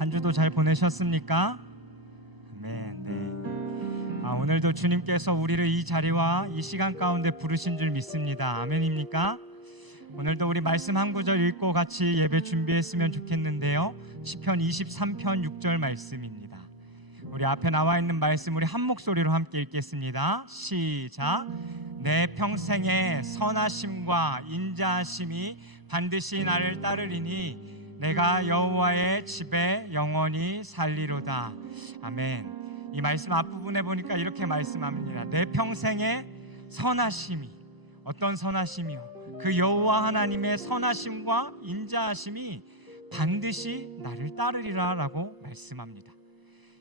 한 주도 잘 보내셨습니까? 아멘. 네. 오늘도 주님께서 우리를 이 자리와 이 시간 가운데 부르신 줄 믿습니다. 아멘입니까? 오늘도 우리 말씀 한 구절 읽고 같이 예배 준비했으면 좋겠는데요. 시편 23편 6절 말씀입니다. 우리 앞에 나와 있는 말씀 우리 한 목소리로 함께 읽겠습니다. 시작. 내 평생의 선하심과 인자하심이 반드시 나를 따르리니 내가 여호와의 집에 영원히 살리로다. 아멘. 이 말씀 앞부분에 보니까 이렇게 말씀합니다. 내 평생의 선하심이, 어떤 선하심이요? 그 여호와 하나님의 선하심과 인자하심이 반드시 나를 따르리라 라고 말씀합니다.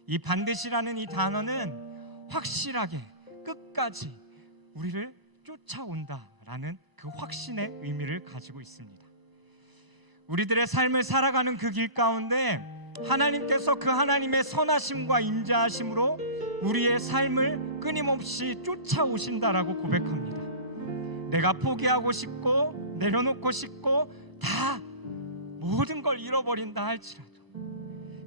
이 반드시라는 이 단어는 확실하게 끝까지 우리를 쫓아온다라는 그 확신의 의미를 가지고 있습니다. 우리들의 삶을 살아가는 그 길 가운데 하나님께서 그 하나님의 선하심과 인자하심으로 우리의 삶을 끊임없이 쫓아오신다라고 고백합니다. 내가 포기하고 싶고 내려놓고 싶고 다 모든 걸 잃어버린다 할지라도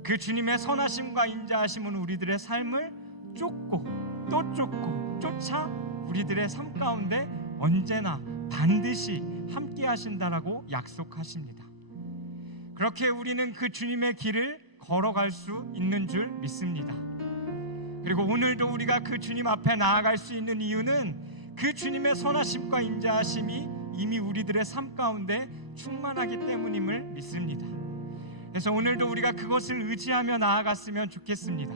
그 주님의 선하심과 인자하심은 우리들의 삶을 쫓고 또 쫓고 쫓아 우리들의 삶 가운데 언제나 반드시 함께 하신다라고 약속하십니다. 그렇게 우리는 그 주님의 길을 걸어갈 수 있는 줄 믿습니다. 그리고 오늘도 우리가 그 주님 앞에 나아갈 수 있는 이유는 그 주님의 선하심과 인자하심이 이미 우리들의 삶 가운데 충만하기 때문임을 믿습니다. 그래서 오늘도 우리가 그것을 의지하며 나아갔으면 좋겠습니다.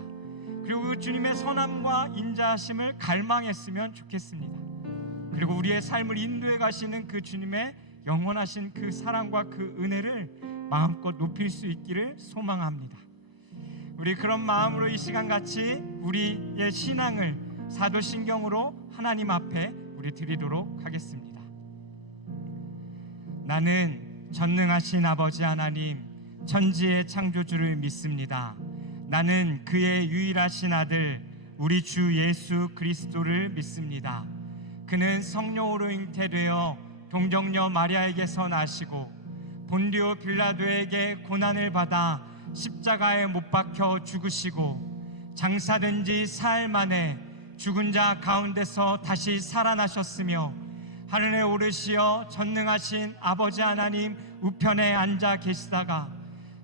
그리고 그 주님의 선함과 인자하심을 갈망했으면 좋겠습니다. 그리고 우리의 삶을 인도해 가시는 그 주님의 영원하신 그 사랑과 그 은혜를 마음껏 높일 수 있기를 소망합니다. 우리 그런 마음으로 이 시간 같이 우리의 신앙을 사도신경으로 하나님 앞에 우리 드리도록 하겠습니다. 나는 전능하신 아버지 하나님, 천지의 창조주를 믿습니다. 나는 그의 유일하신 아들 우리 주 예수 그리스도를 믿습니다. 그는 성령으로 잉태되어 동정녀 마리아에게서 나시고 본디오 빌라도에게 고난을 받아 십자가에 못 박혀 죽으시고 장사된 지 사흘 만에 죽은 자 가운데서 다시 살아나셨으며 하늘에 오르시어 전능하신 아버지 하나님 우편에 앉아 계시다가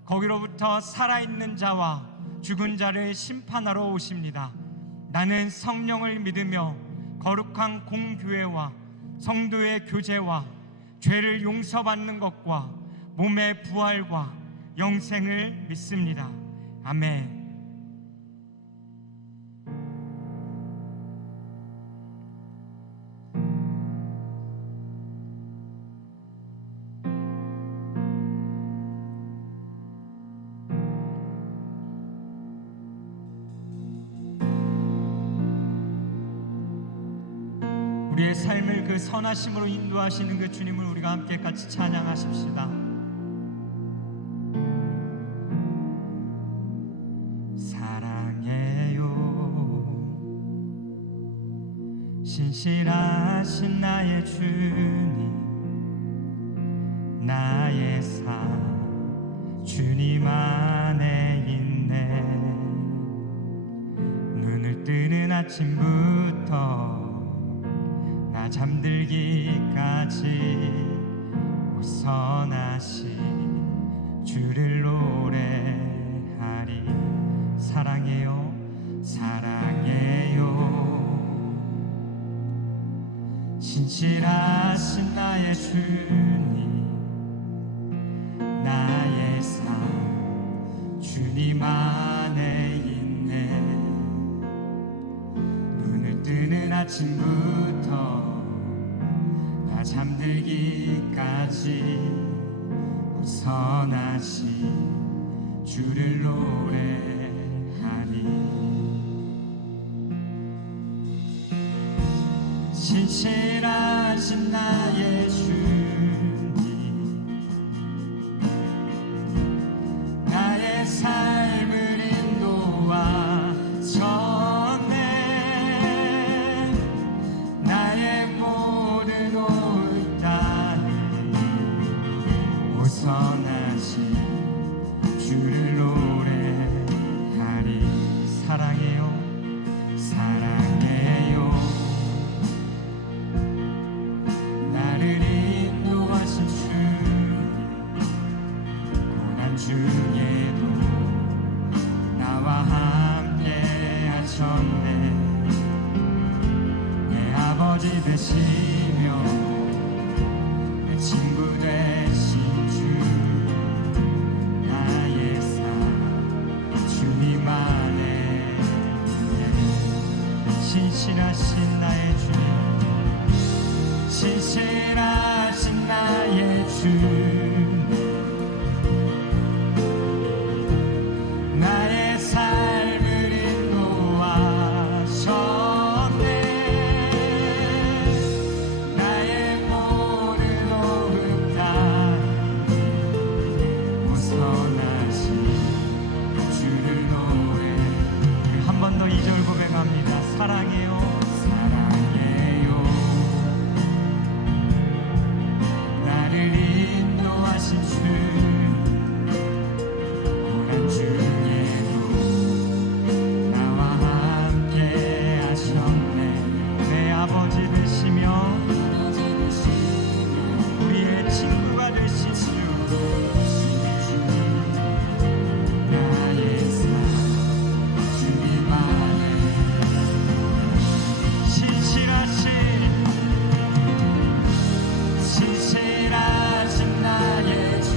거기로부터 살아있는 자와 죽은 자를 심판하러 오십니다. 나는 성령을 믿으며 거룩한 공교회와 성도의 교제와 죄를 용서받는 것과 몸의 부활과 영생을 믿습니다. 아멘. 우리의 삶을 그 선하심으로 인도하시는 그 주님을 우리가 함께 같이 찬양하십시다. 사랑해요 신실하신 나의 주님, 나의 삶 주님 안에 있네. 눈을 뜨는 아침부터 나 잠들기까지 선하신 주를 노래하리. 사랑해요 사랑해요 신실하신 나의 주님, 나의 삶 주님 안에 있네. 눈을 뜨는 아침부터 나 잠들기까지 선하신 주를 노래하니. 신실하신 나의 주님, 나의 삶을 인도와 전해 나의 모든 옳다니 선하신 주를 노래 되시며 내 친구 되신 주 나의 삶 주님 안에 신실하신 나의 주님 신실하신 나의 주 나의 삶을 인도하셨네 나의 모든 호흡 다 벗어나신 주를 노래 한 번 더 2절 고백합니다. 사랑해요 사랑해요 나를 인도하신 주 고난 중에도 나와 함께 하셨네 내 아버지 되시며 우리의 친구가 되신 주 나의 삶 주님 안에 신실하신 나의 주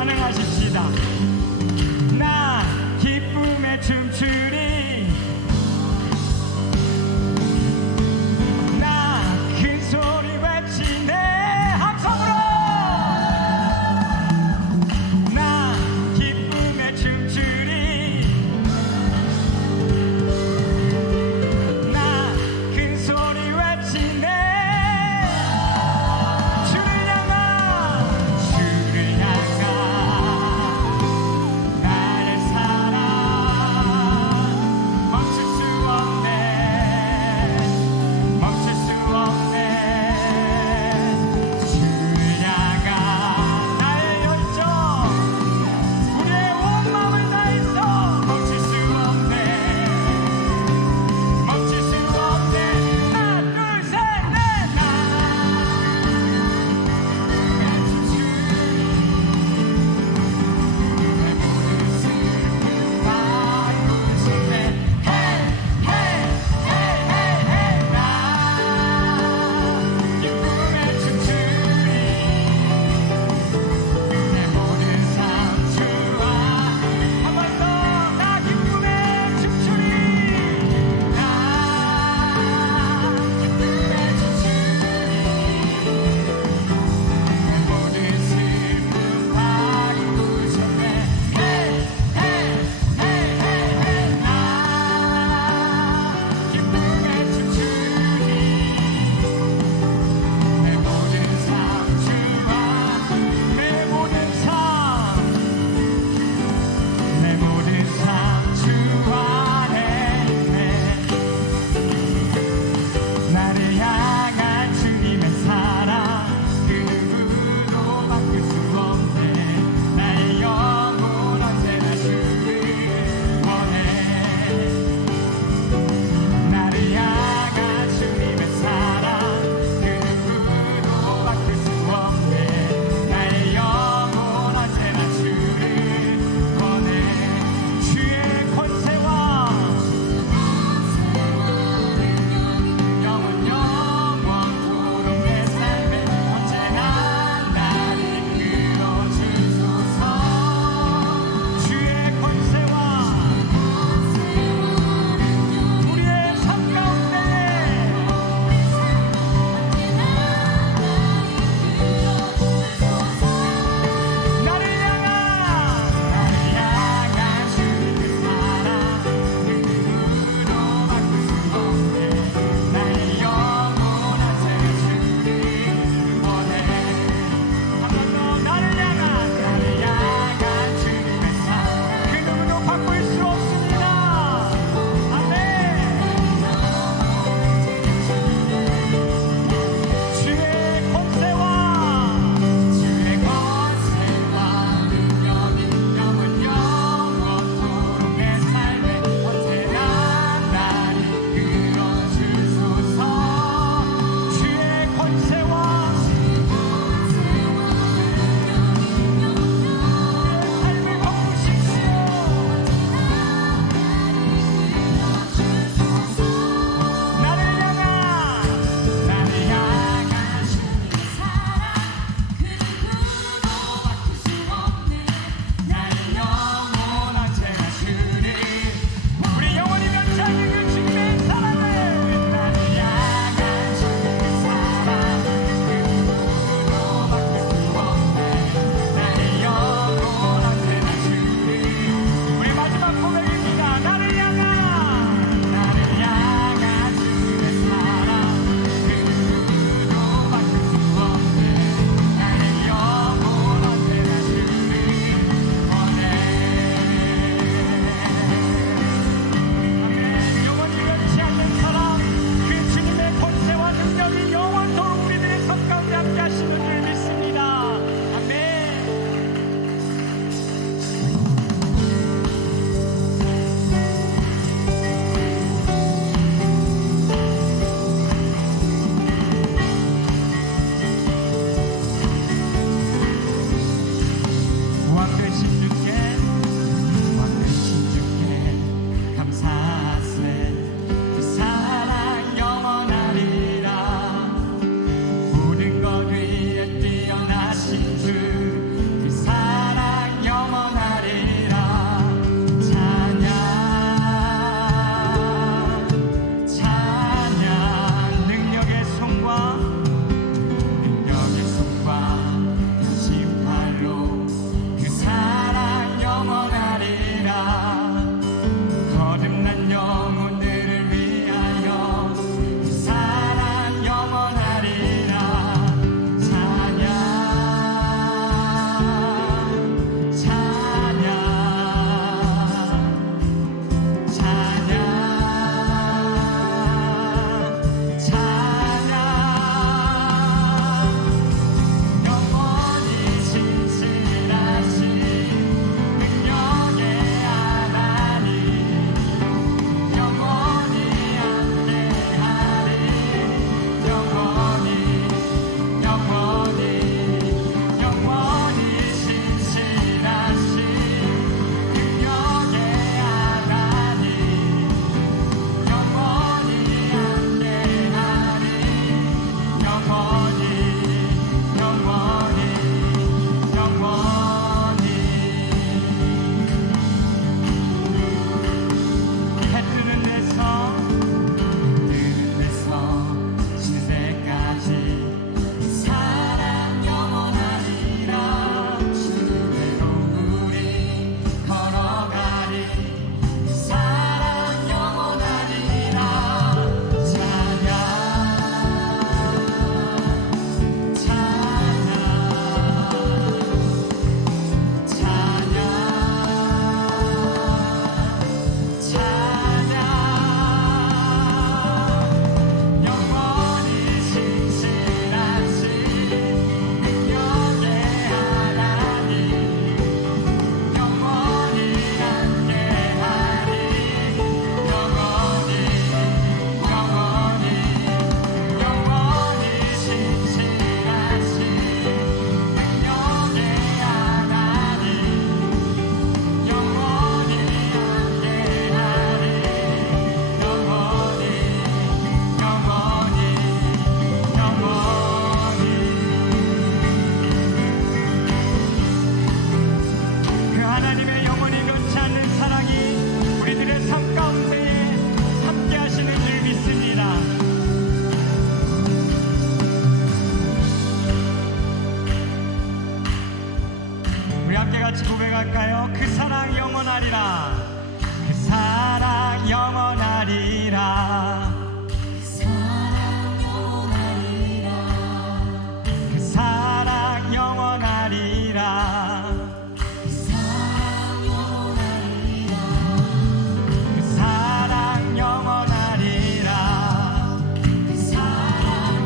반응하십시다. 나 기쁨에 춤추리, 나 큰 소리 외치네. 함성으로 나 기쁨에 춤추리, 나 큰 소리 외치네. 주를 향한 같이 고백할까요? 그 사랑 영원하리라. 그 사랑 영원하리라. 그 사랑 영원하리라. 그 사랑 영원하리라. 그 사랑 영원하리라. 그 사랑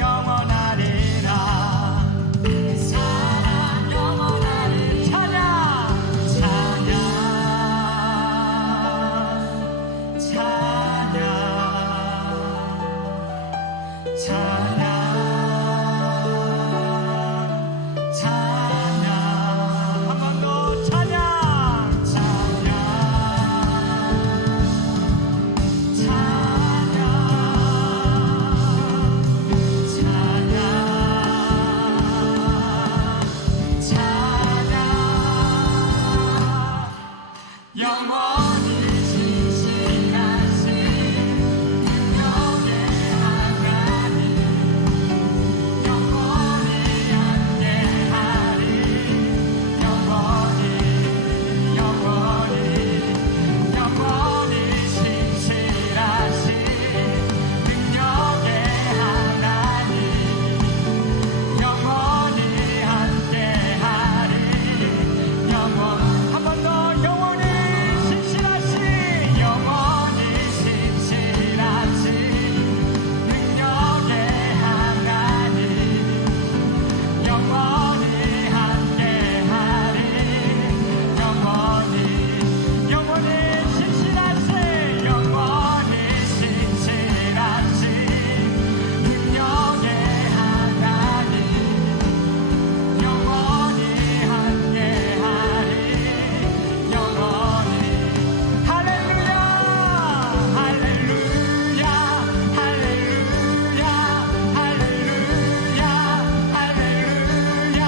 영원하리라. 그 사랑 영원하리라. 찬양 찬양 찬양 찬양 한 번 더 찬양 찬양 찬양 찬양 영원히 신실하신 능력의 하나님 영원히 함께하리. 영원히 영원히 영원히 신실하신 능력의 하나님 영원히 함께하리. 영원 한 번 더 영원히 신실하신 영원히 신실하신 능력의 하나님 영원히 함께하리. 영원히 영원히 신실하신 영원히 신실하신 능력의 하나님 영원히 함께하리. 영원히 할렐루야 할렐루야 할렐루야 할렐루야 할렐루야 할렐루야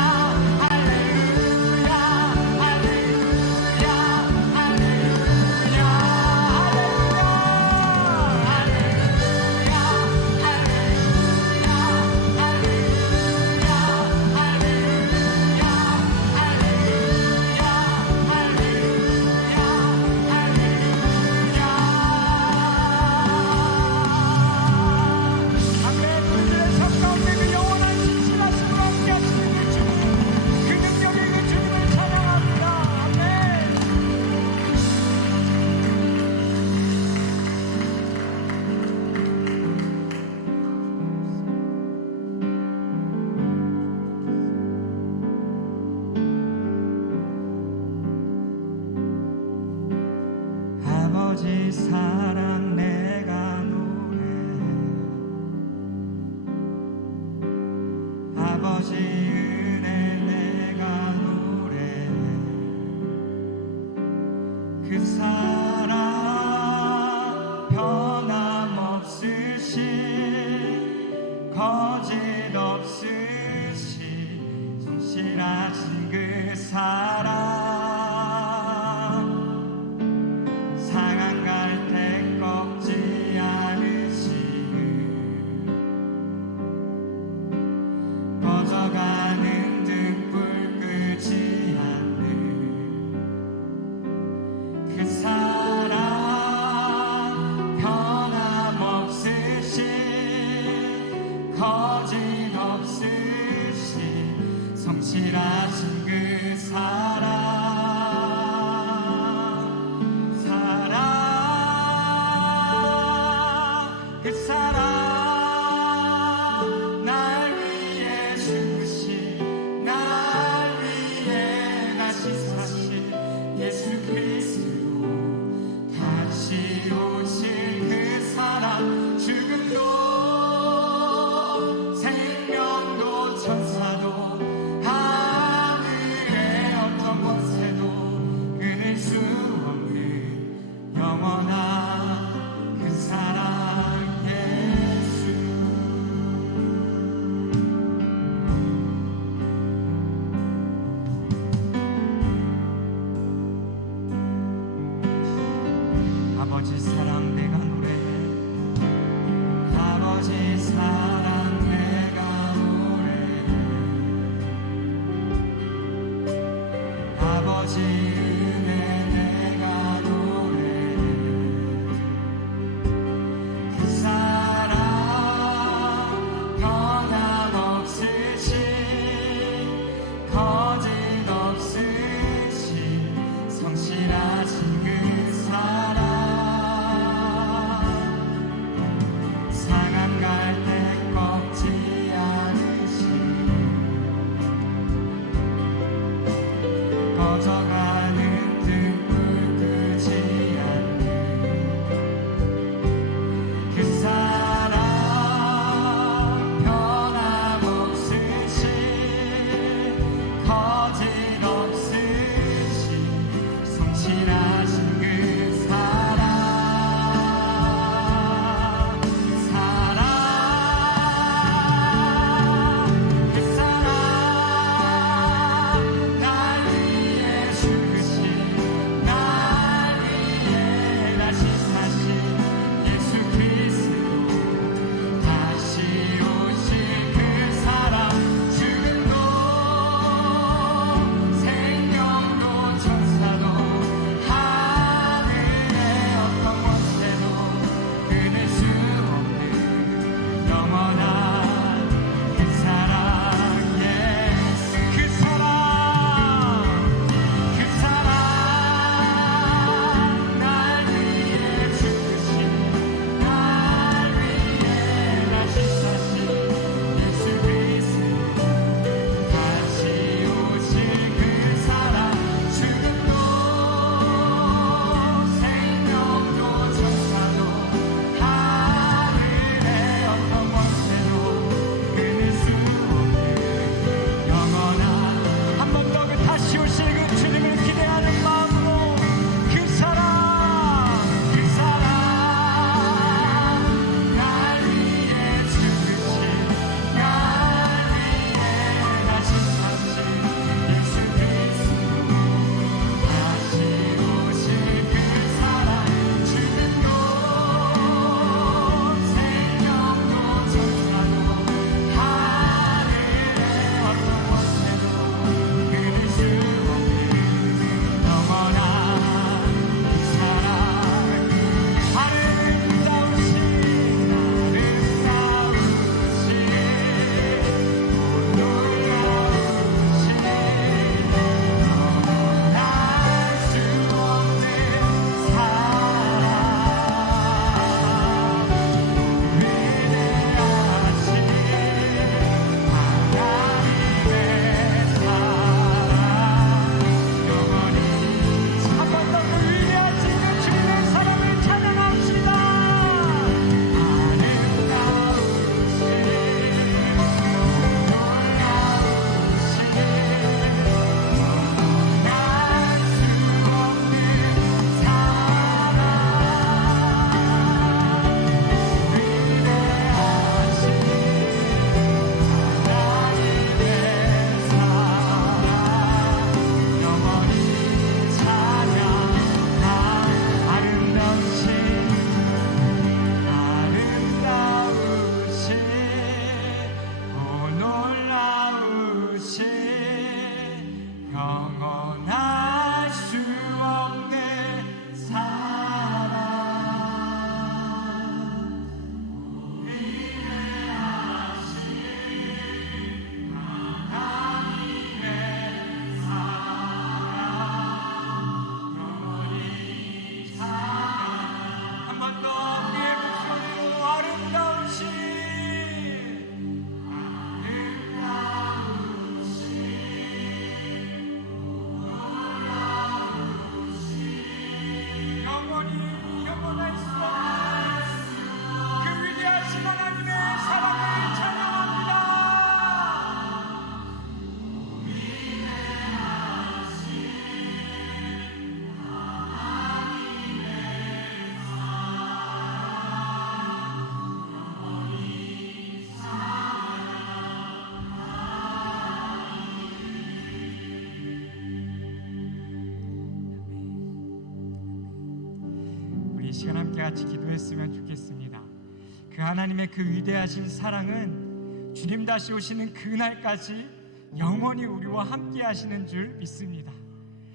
우리들의 삶 가운데 그 영원한 신실하심으로 함께 하시는 그 주님, 그 능력의 그 주님을 찬양합니다. 아멘. 아버지 사랑 내가 노래해. 아버지 은혜 내가 노래해. 그 사랑 변함없으시 거짓없으시 성실하신 그 사랑 상한 갈대 꺾지 않으시는 꺼져가는 등불 끄지 않는 그 사랑 변함없으시 거짓없으시 성실하신 그 사랑 그 사랑 날 위해 죽으신 날 위해 다시 사신 예수 그리스도 다시 오실 그 사랑 죽음도 생명도 천사도 하늘의 어떤 시간 함께 같이 기도했으면 좋겠습니다. 그 하나님의 그 위대하신 사랑은 주님 다시 오시는 그날까지 영원히 우리와 함께 하시는 줄 믿습니다.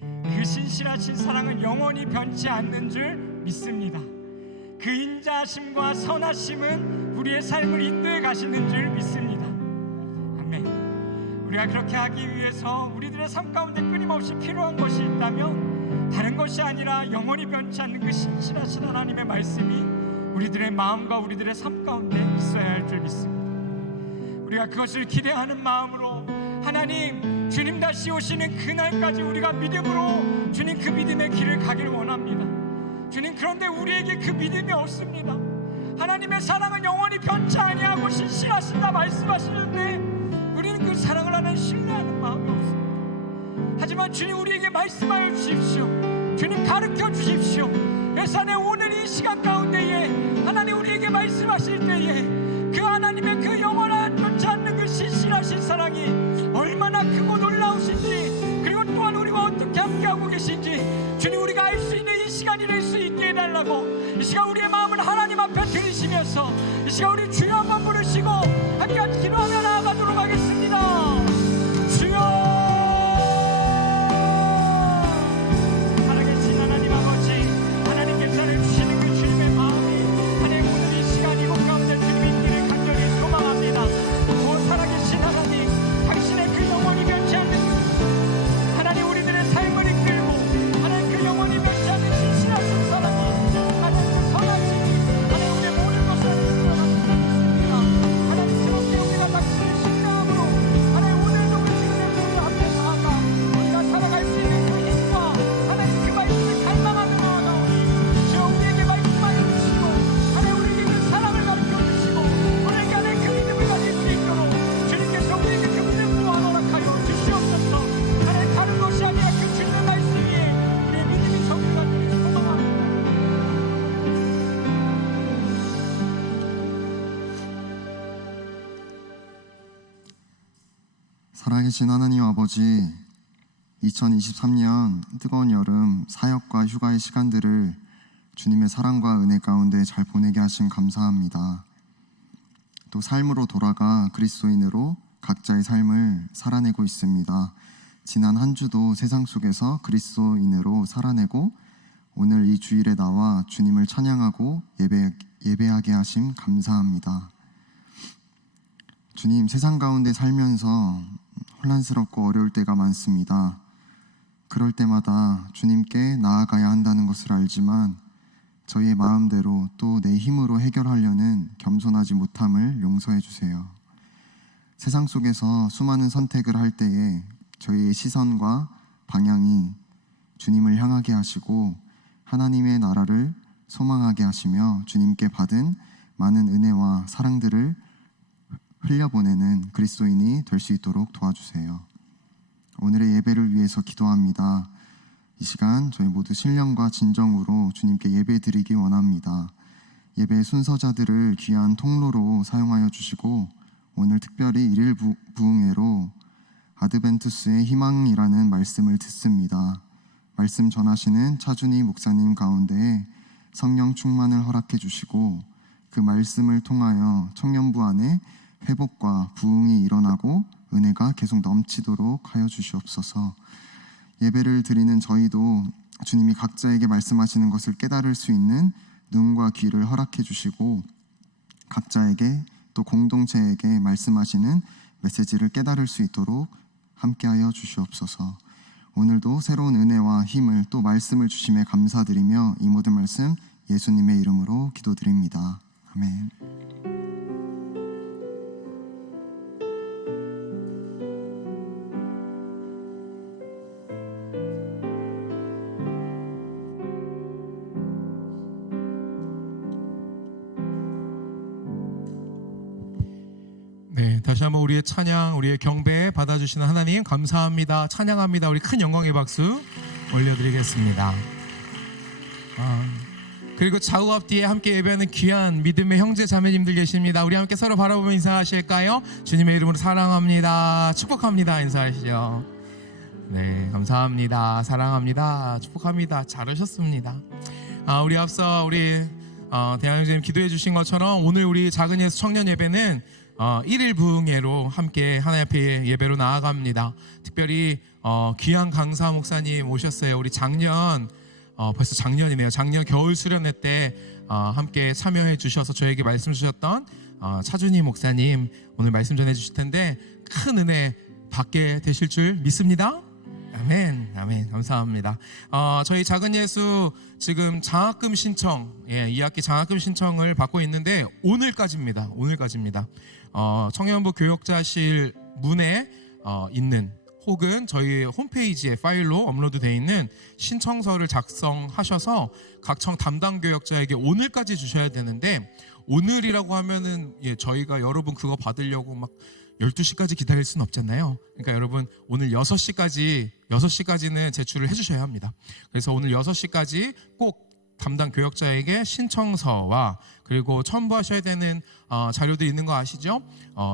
그 신실하신 사랑은 영원히 변치 않는 줄 믿습니다. 그 인자하심과 선하심은 우리의 삶을 인도해 가시는 줄 믿습니다. 아멘. 우리가 그렇게 하기 위해서 우리들의 삶 가운데 끊임없이 필요한 것이 있다면 다른 것이 아니라 영원히 변치 않는 그 신실하신 하나님의 말씀이 우리들의 마음과 우리들의 삶 가운데 있어야 할 줄 믿습니다. 우리가 그것을 기대하는 마음으로 하나님, 주님 다시 오시는 그날까지 우리가 믿음으로 주님 그 믿음의 길을 가길 원합니다. 주님, 그런데 우리에게 그 믿음이 없습니다. 하나님의 사랑은 영원히 변치 아니하고 신실하신다 말씀하시는데 우리는 그 사랑을 하는 신뢰하는 마음이 없습니다. 하지만 주님, 우리에게 말씀하여 주십시오. 주님, 가르쳐 주십시오. 예산의 오늘 이 시간 가운데에 하나님 우리에게 말씀하실 때에 그 하나님의 그 영원한 변치 않는 그 신실하신 사랑이 얼마나 크고 놀라우신지, 그리고 또한 우리와 어떻게 함께하고 계신지 주님, 우리가 알 수 있는 이 시간이 될 수 있게 해달라고 이 시간 우리의 마음을 하나님 앞에 들이시면서 이 시간 우리 주여 한번 부르시고 함께 같이 기도하며 나아가도록 하겠습니다. 주여, 살아계신 하나님 아버지, 2023년 뜨거운 여름 사역과 휴가의 시간들을 주님의 사랑과 은혜 가운데 잘 보내게 하신 감사합니다. 또 삶으로 돌아가 그리스도인으로 각자의 삶을 살아내고 있습니다. 지난 한 주도 세상 속에서 그리스도인으로 살아내고 오늘 이 주일에 나와 주님을 찬양하고 예배하게 하심 감사합니다. 주님, 세상 가운데 살면서 혼란스럽고 어려울 때가 많습니다. 그럴 때마다 주님께 나아가야 한다는 것을 알지만 저희의 마음대로 또 내 힘으로 해결하려는 겸손하지 못함을 용서해 주세요. 세상 속에서 수많은 선택을 할 때에 저희의 시선과 방향이 주님을 향하게 하시고 하나님의 나라를 소망하게 하시며 주님께 받은 많은 은혜와 사랑들을 흘려보내는 그리스도인이 될 수 있도록 도와주세요. 오늘의 예배를 위해서 기도합니다. 이 시간 저희 모두 신령과 진정으로 주님께 예배 드리기 원합니다. 예배 순서자들을 귀한 통로로 사용하여 주시고 오늘 특별히 일일 부흥회로 아드벤투스의 희망이라는 말씀을 듣습니다. 말씀 전하시는 차준희 목사님 가운데 성령 충만을 허락해 주시고 그 말씀을 통하여 청년부 안에 회복과 부흥이 일어나고 은혜가 계속 넘치도록 하여 주시옵소서. 예배를 드리는 저희도 주님이 각자에게 말씀하시는 것을 깨달을 수 있는 눈과 귀를 허락해 주시고 각자에게 또 공동체에게 말씀하시는 메시지를 깨달을 수 있도록 함께하여 주시옵소서. 오늘도 새로운 은혜와 힘을 또 말씀을 주심에 감사드리며 이 모든 말씀 예수님의 이름으로 기도드립니다. 아멘. 네, 다시 한번 우리의 찬양, 우리의 경배 받아주시는 하나님 감사합니다. 찬양합니다. 우리 큰 영광의 박수 올려드리겠습니다. 그리고 좌우 앞뒤에 함께 예배하는 귀한 믿음의 형제 자매님들 계십니다. 우리 함께 서로 바라보며 인사하실까요? 주님의 이름으로 사랑합니다, 축복합니다 인사하시죠. 네, 감사합니다. 사랑합니다, 축복합니다. 잘하셨습니다. 우리 앞서 우리 대한 형제님 기도해 주신 것처럼 오늘 우리 작은 예수 청년 예배는 1일 부흥회로 함께 하나님 앞에 예배로 나아갑니다. 특별히 귀한 강사 목사님 오셨어요. 우리 작년 벌써 작년이네요. 작년 겨울 수련회 때 함께 참여해 주셔서 저에게 말씀 주셨던 차준희 목사님 오늘 말씀 전해 주실 텐데 큰 은혜 받게 되실 줄 믿습니다. 아멘, 아멘. 감사합니다. 저희 작은 예수 지금 장학금 신청, 2학기 장학금 신청을 받고 있는데 오늘까지입니다. 청년부 교역자실 문에 있는 혹은 저희 홈페이지에 파일로 업로드 되어 있는 신청서를 작성하셔서 각 청 담당 교역자에게 오늘까지 주셔야 되는데 오늘이라고 하면은 저희가 여러분 그거 받으려고 막 12시까지 기다릴 수는 없잖아요. 그러니까 여러분 오늘 6시까지는 제출을 해주셔야 합니다. 그래서 오늘 6시까지 꼭 담당 교역자에게 신청서와 그리고 첨부하셔야 되는 자료들이 있는 거 아시죠?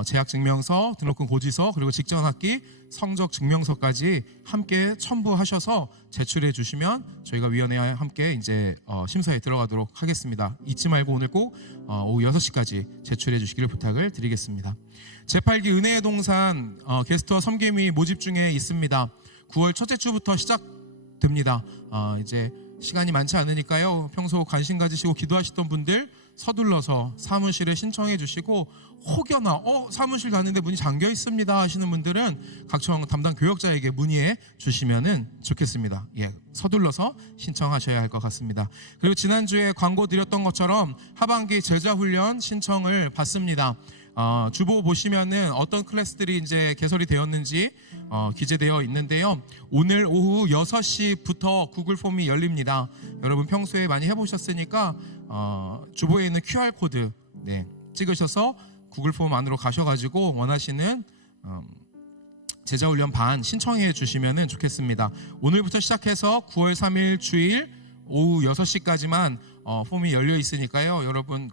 재학증명서, 등록금 고지서, 그리고 직전 학기 성적 증명서까지 함께 첨부하셔서 제출해 주시면 저희가 위원회와 함께 이제 심사에 들어가도록 하겠습니다. 잊지 말고 오늘 꼭 오후 6시까지 제출해 주시기를 부탁을 드리겠습니다. 제8기 은혜의 동산 게스트와 섬김이 모집 중에 있습니다. 9월 첫째 주부터 시작됩니다. 이제 시간이 많지 않으니까요. 평소 관심 가지시고 기도하시던 분들 서둘러서 사무실에 신청해 주시고 혹여나 사무실 가는데 문이 잠겨 있습니다 하시는 분들은 각청 담당 교역자에게 문의해 주시면은 좋겠습니다. 서둘러서 신청하셔야 할 것 같습니다. 그리고 지난주에 광고 드렸던 것처럼 하반기 제자훈련 신청을 받습니다. 주보 보시면은 어떤 클래스들이 이제 개설이 되었는지 기재되어 있는데요. 오늘 오후 6시부터 구글 폼이 열립니다. 여러분 평소에 많이 해보셨으니까 주보에 있는 QR 코드 찍으셔서 구글 폼 안으로 가셔가지고 원하시는 제자훈련 반 신청해 주시면 좋겠습니다. 오늘부터 시작해서 9월 3일 주일 오후 6시까지만 폼이 열려 있으니까요. 여러분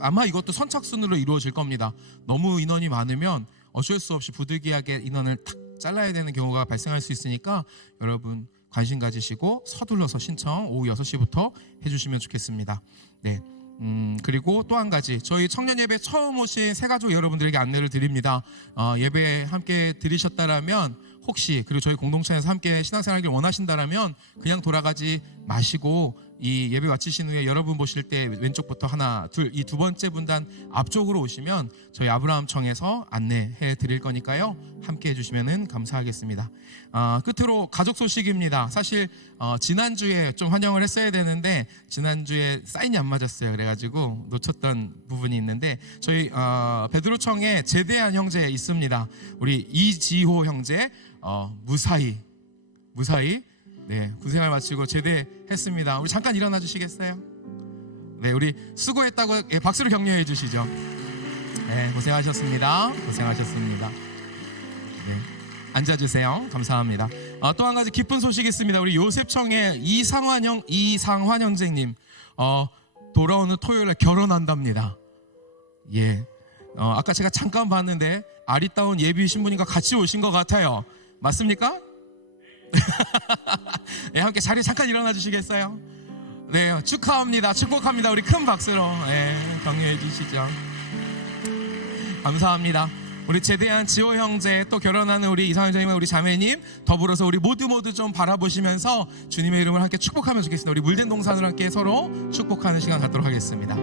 아마 이것도 선착순으로 이루어질 겁니다. 너무 인원이 많으면 어쩔 수 없이 부득이하게 인원을 탁 잘라야 되는 경우가 발생할 수 있으니까 여러분 관심 가지시고 서둘러서 신청 오후 6시부터 해주시면 좋겠습니다. 그리고 또 한 가지 저희 청년 예배 처음 오신 새가족 여러분들에게 안내를 드립니다. 예배 함께 들으셨다라면 혹시 그리고 저희 공동체에서 함께 신앙생활하기를 원하신다라면 그냥 돌아가지 마시고 이 예배 마치신 후에 여러분 보실 때 왼쪽부터 하나 둘 이 두 번째 분단 앞쪽으로 오시면 저희 아브라함청에서 안내해 드릴 거니까요 함께 해주시면 감사하겠습니다. 끝으로 가족 소식입니다. 사실 지난주에 좀 환영을 했어야 되는데 지난주에 사인이 안 맞았어요. 그래가지고 놓쳤던 부분이 있는데 저희 베드로청에 제대한 형제 있습니다. 우리 이지호 형제 무사히 군생활 마치고 제대했습니다. 우리 잠깐 일어나 주시겠어요? 우리 수고했다고 박수로 격려해 주시죠. 고생하셨습니다. 앉아주세요. 감사합니다. 또 한 가지 기쁜 소식이 있습니다. 우리 요셉청의 이상환 형제님 돌아오는 토요일에 결혼한답니다. 아까 제가 잠깐 봤는데 아리따운 예비 신부님과 같이 오신 것 같아요. 맞습니까? 함께 자리에 잠깐 일어나 주시겠어요? 축하합니다. 축복합니다. 우리 큰 박수로 격려해 주시죠. 감사합니다. 우리 제대한 지호 형제 또 결혼하는 우리 이상현 형제님 우리 자매님 더불어서 우리 모두 좀 바라보시면서 주님의 이름을 함께 축복하면 좋겠습니다. 우리 물된 동산으로 함께 서로 축복하는 시간 갖도록 하겠습니다.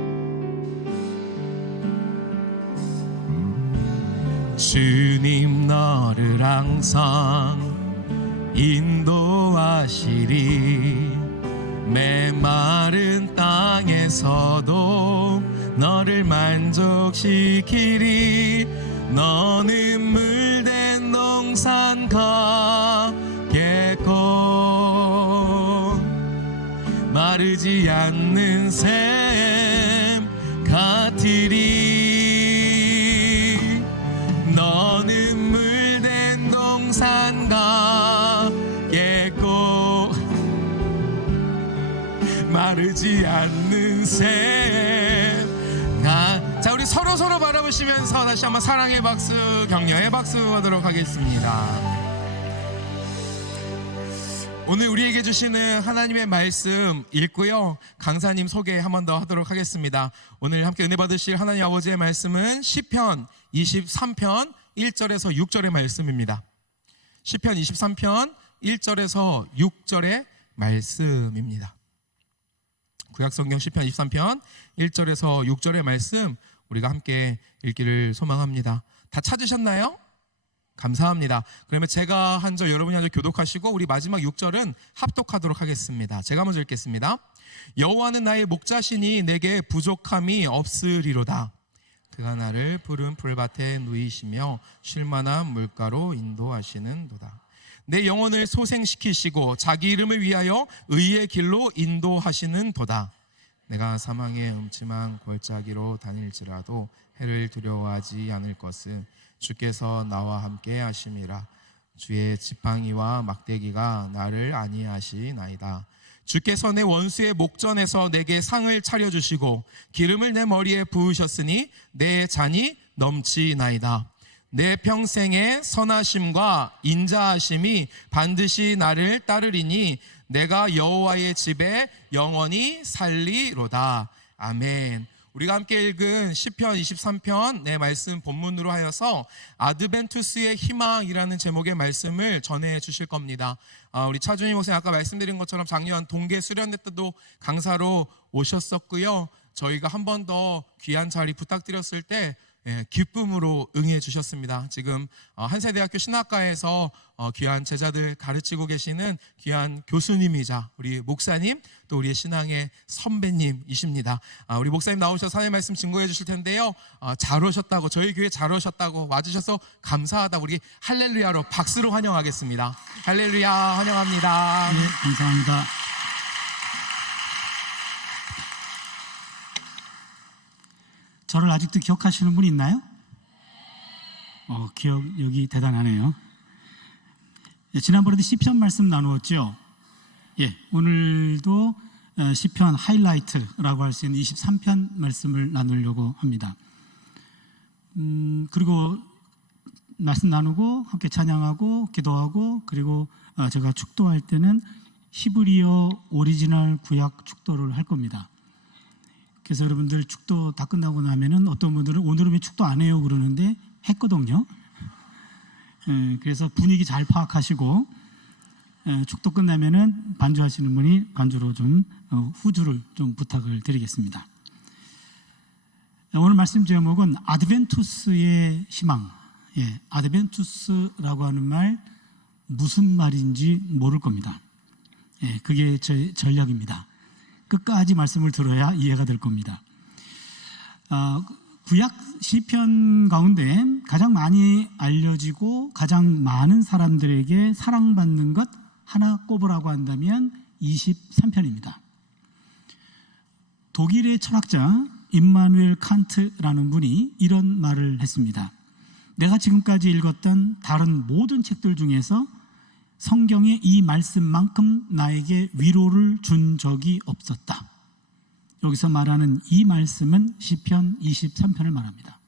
주님 너를 항상 인도하시리 메마른 땅에서도 너를 만족시키리 너는 물된 동산 가겠고 마르지 않는 샘 같으리 너는 물된 동산 가겠고 마르지 않는 샘 자 우리 서로 바라보시면서 다시 한번 사랑의 박수 격려의 박수 하도록 하겠습니다. 오늘 우리에게 주시는 하나님의 말씀 읽고요. 강사님 소개 한 번 더 하도록 하겠습니다. 오늘 함께 은혜 받으실 하나님 아버지의 말씀은 시편 23편 1절에서 6절의 말씀입니다. 시편 23편 1절에서 6절의 말씀입니다. 구약성경 시편 23편 1절에서 6절의 말씀 우리가 함께 읽기를 소망합니다. 다 찾으셨나요? 감사합니다. 그러면 제가 한 절 여러분이 한 절 교독하시고 우리 마지막 6절은 합독하도록 하겠습니다. 제가 먼저 읽겠습니다. 여호와는 나의 목자시니 내게 부족함이 없으리로다. 그가 나를 푸른 풀밭에 누이시며 쉴만한 물가로 인도하시는도다. 내 영혼을 소생시키시고 자기 이름을 위하여 의의 길로 인도하시는도다. 내가 사망의 음침한 골짜기로 다닐지라도 해를 두려워하지 않을 것은 주께서 나와 함께 하심이라. 주의 지팡이와 막대기가 나를 안위하시나이다. 주께서 내 원수의 목전에서 내게 상을 차려주시고 기름을 내 머리에 부으셨으니 내 잔이 넘치나이다. 내 평생의 선하심과 인자하심이 반드시 나를 따르리니 내가 여호와의 집에 영원히 살리로다. 아멘. 우리가 함께 읽은 시편 23편 내 말씀 본문으로 하여서 아드벤투스의 희망이라는 제목의 말씀을 전해 주실 겁니다. 우리 차준희 목사님 아까 말씀드린 것처럼 작년 동계 수련회 때도 강사로 오셨었고요. 저희가 한 번 더 귀한 자리 부탁드렸을 때 기쁨으로 응해 주셨습니다. 지금 한세대학교 신학과에서 귀한 제자들 가르치고 계시는 귀한 교수님이자 우리 목사님 또 우리의 신앙의 선배님이십니다. 우리 목사님 나오셔서 하나님의 말씀 증거해 주실 텐데요. 잘 오셨다고, 저희 교회 잘 오셨다고, 와주셔서 감사하다고 우리 할렐루야로 박수로 환영하겠습니다. 할렐루야 환영합니다. 네, 감사합니다. 저를 아직도 기억하시는 분 있나요? 기억력이 대단하네요. 지난번에도 시편 말씀 나누었죠. 오늘도 시편 하이라이트라고 할 수 있는 23편 말씀을 나누려고 합니다. 그리고 말씀 나누고 함께 찬양하고 기도하고 그리고 제가 축도할 때는 히브리어 오리지널 구약 축도를 할 겁니다. 그래서 여러분들 축도 다 끝나고 나면은 어떤 분들은 오늘은 왜 축도 안 해요 그러는데 했거든요. 그래서 분위기 잘 파악하시고 축도 끝나면은 반주하시는 분이 반주로 좀 후주를 좀 부탁을 드리겠습니다. 오늘 말씀 제목은 아드벤투스의 희망. 아드벤투스라고 하는 말 무슨 말인지 모를 겁니다. 그게 제 전략입니다. 끝까지 말씀을 들어야 이해가 될 겁니다. 구약 시편 가운데 가장 많이 알려지고 가장 많은 사람들에게 사랑받는 것 하나 꼽으라고 한다면 23편입니다. 독일의 철학자 임마누엘 칸트라는 분이 이런 말을 했습니다. 내가 지금까지 읽었던 다른 모든 책들 중에서 성경의 이 말씀만큼 나에게 위로를 준 적이 없었다. 여기서 말하는 이 말씀은 시편 23편을 말합니다.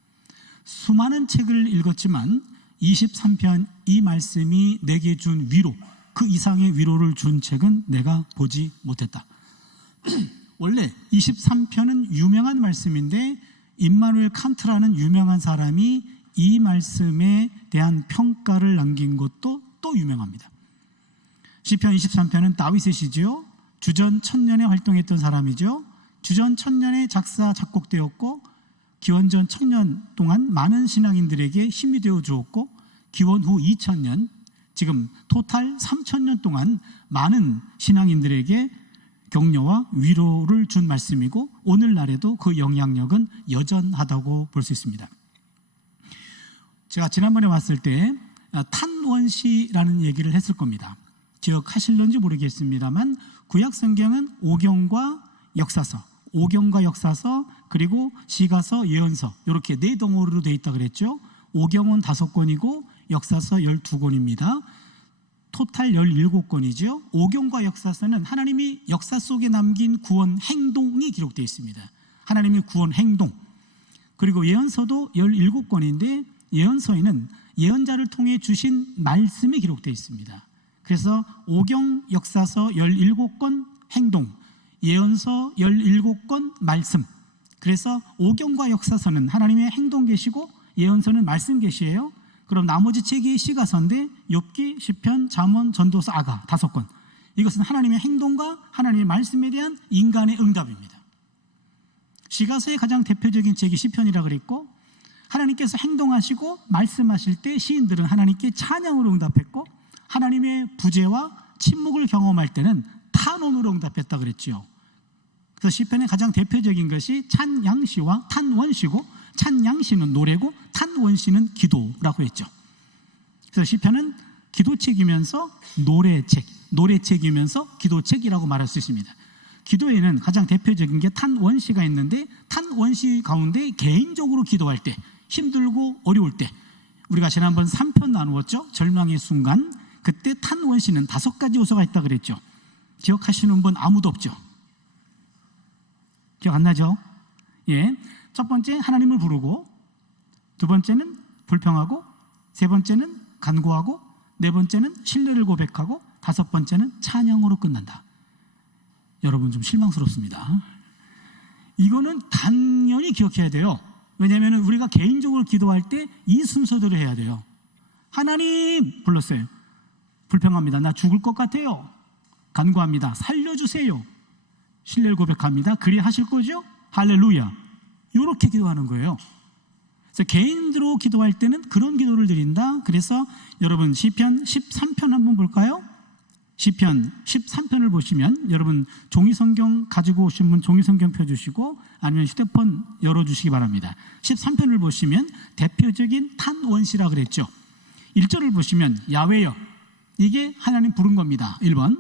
수많은 책을 읽었지만 23편 이 말씀이 내게 준 위로, 그 이상의 위로를 준 책은 내가 보지 못했다. 원래 23편은 유명한 말씀인데 임마누엘 칸트라는 유명한 사람이 이 말씀에 대한 평가를 남긴 것도 또 유명합니다. 시편 23편은 다윗의 시지요. 주전 1000년에 활동했던 사람이죠. 주전 1000년에 작사 작곡되었고 기원전 1000년 동안 많은 신앙인들에게 힘이 되어 주었고 기원 후 2000년 지금 토탈 3000년 동안 많은 신앙인들에게 격려와 위로를 준 말씀이고 오늘날에도 그 영향력은 여전하다고 볼 수 있습니다. 제가 지난번에 왔을 때 탄원시라는 얘기를 했을 겁니다. 기억하실런지 모르겠습니다만 구약 성경은 오경과 역사서, 오경과 역사서 그리고 시가서, 예언서 이렇게 네 덩어리로 되어 있다 그랬죠. 오경은 5권이고 역사서 12권입니다. 토탈 17권이죠. 오경과 역사서는 하나님이 역사 속에 남긴 구원 행동이 기록되어 있습니다. 하나님의 구원 행동. 그리고 예언서도 17권인데 예언서에는 예언자를 통해 주신 말씀이 기록되어 있습니다. 그래서 오경 역사서 17권 행동, 예언서 17권 말씀. 그래서 오경과 역사서는 하나님의 행동 계시고 예언서는 말씀 계시예요. 그럼 나머지 책이 시가서인데 욥기, 시편, 잠언, 전도서, 아가 5권. 이것은 하나님의 행동과 하나님의 말씀에 대한 인간의 응답입니다. 시가서의 가장 대표적인 책이 시편이라 그랬고, 하나님께서 행동하시고 말씀하실 때 시인들은 하나님께 찬양으로 응답했고, 하나님의 부재와 침묵을 경험할 때는 탄원으로 응답했다 그랬지요. 그래서 시편의 가장 대표적인 것이 찬양시와 탄원시고, 찬양시는 노래고 탄원시는 기도라고 했죠. 그래서 시편은 기도책이면서 노래책, 노래책이면서 기도책이라고 말할 수 있습니다. 기도에는 가장 대표적인 게 탄원시가 있는데, 탄원시 가운데 개인적으로 기도할 때, 힘들고 어려울 때, 우리가 지난번 3편 나누었죠. 절망의 순간. 그때 탄원시는 5가지 요소가 있다 그랬죠. 기억하시는 분 아무도 없죠? 기억 안 나죠? 예. 첫 번째 하나님을 부르고, 두 번째는 불평하고, 세 번째는 간구하고, 네 번째는 신뢰를 고백하고, 5번째는 찬양으로 끝난다. 여러분 좀 실망스럽습니다. 이거는 당연히 기억해야 돼요. 왜냐하면 우리가 개인적으로 기도할 때 이 순서대로 해야 돼요. 하나님 불렀어요. 불평합니다. 나 죽을 것 같아요. 간구합니다. 살려주세요. 신뢰를 고백합니다. 그리 하실 거죠? 할렐루야. 이렇게 기도하는 거예요. 그래서 개인으로 기도할 때는 그런 기도를 드린다. 그래서 여러분 시편 13편 한번 볼까요? 시편 13편을 보시면, 여러분 종이성경 가지고 오신 분 종이성경 펴주시고, 아니면 휴대폰 열어주시기 바랍니다. 13편을 보시면 대표적인 탄원시라 그랬죠. 1절을 보시면 야훼여, 이게 하나님 부른 겁니다. 1번.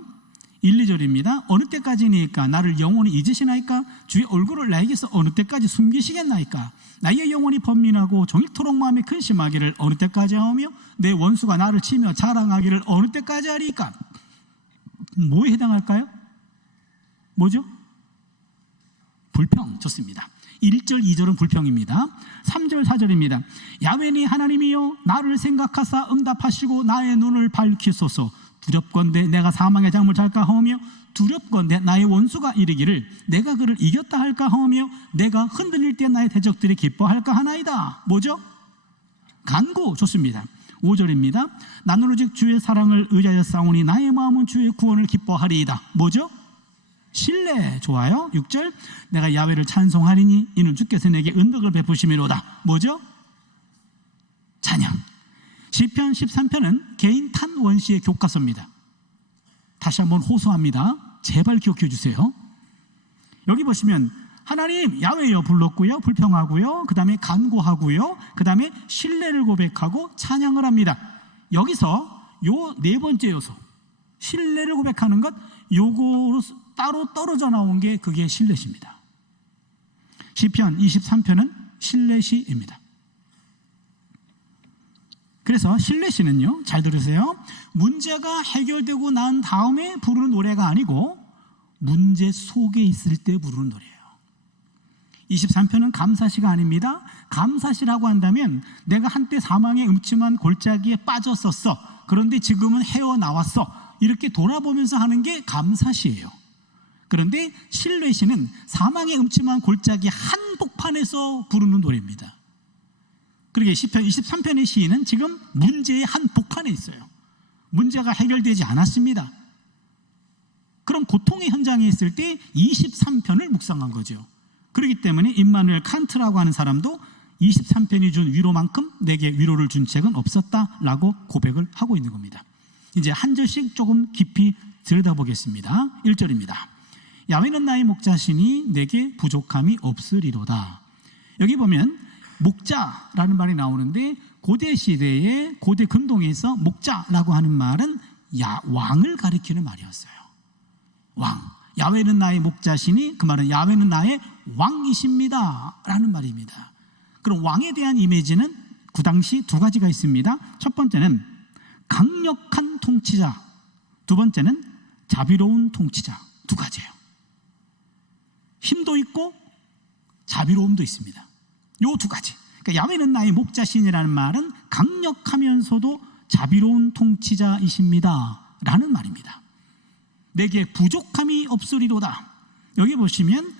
1, 2절입니다. 어느 때까지니까 나를 영원히 잊으시나이까? 주의 얼굴을 나에게서 어느 때까지 숨기시겠나이까? 나의 영혼이 번민하고 종일토록 마음에 근심하기를 어느 때까지 하오며 내 원수가 나를 치며 자랑하기를 어느 때까지 하리까? 뭐에 해당할까요? 뭐죠? 불평. 좋습니다. 1절, 2절은 불평입니다. 3절, 4절입니다. 야훼니 하나님이여, 나를 생각하사 응답하시고 나의 눈을 밝히소서. 두렵건대 내가 사망의 잠을 잘까 하오며, 두렵건대 나의 원수가 이르기를 내가 그를 이겼다 할까 하오며, 내가 흔들릴 때 나의 대적들이 기뻐할까 하나이다. 뭐죠? 간구. 좋습니다. 5절입니다. 나는 오직 주의 사랑을 의지하여 싸우니 나의 마음은 주의 구원을 기뻐하리이다. 뭐죠? 신뢰. 좋아요. 6절. 내가 야훼를 찬송하리니 이는 주께서 내게 은덕을 베푸심이로다. 뭐죠? 찬양. 시편 13편은 개인 탄원시의 교과서입니다. 다시 한번 호소합니다. 제발 기억해 주세요. 여기 보시면 하나님 야훼여 불렀고요, 불평하고요, 그 다음에 간구하고요, 그 다음에 신뢰를 고백하고 찬양을 합니다. 여기서 요 네 번째 요소, 신뢰를 고백하는 것, 요거로 따로 떨어져 나온 게 그게 신뢰시입니다. 시편 23편은 신뢰시입니다. 그래서 신뢰시는요, 잘 들으세요, 문제가 해결되고 난 다음에 부르는 노래가 아니고 문제 속에 있을 때 부르는 노래예요. 23편은 감사시가 아닙니다. 감사시라고 한다면 내가 한때 사망의 음침한 골짜기에 빠졌었어, 그런데 지금은 헤어나왔어, 이렇게 돌아보면서 하는 게 감사시예요. 그런데 신뢰시는 사망의 음침한 골짜기 한복판에서 부르는 노래입니다. 그러게 시편 23편의 시인은 지금 문제의 한복판에 있어요. 문제가 해결되지 않았습니다. 그럼 고통의 현장에 있을 때 23편을 묵상한 거죠. 그렇기 때문에 임마누엘 칸트라고 하는 사람도 23편이 준 위로만큼 내게 위로를 준 책은 없었다라고 고백을 하고 있는 겁니다. 이제 한 절씩 조금 깊이 들여다보겠습니다. 1절입니다. 야훼는 나의 목자시니 내게 부족함이 없으리로다. 여기 보면 목자라는 말이 나오는데, 고대 시대에 고대 근동에서 목자라고 하는 말은 왕을 가리키는 말이었어요. 왕. 야훼는 나의 목자시니, 그 말은 야훼는 나의 왕이십니다 라는 말입니다. 그럼 왕에 대한 이미지는 그 당시 2가지가 있습니다. 첫 번째는 강력한 통치자, 두 번째는 자비로운 통치자. 2가지예요. 힘도 있고 자비로움도 있습니다. 요 2가지. 그러니까 야훼는 나의 목자신이라는 말은 강력하면서도 자비로운 통치자이십니다 라는 말입니다. 내게 부족함이 없으리로다. 여기 보시면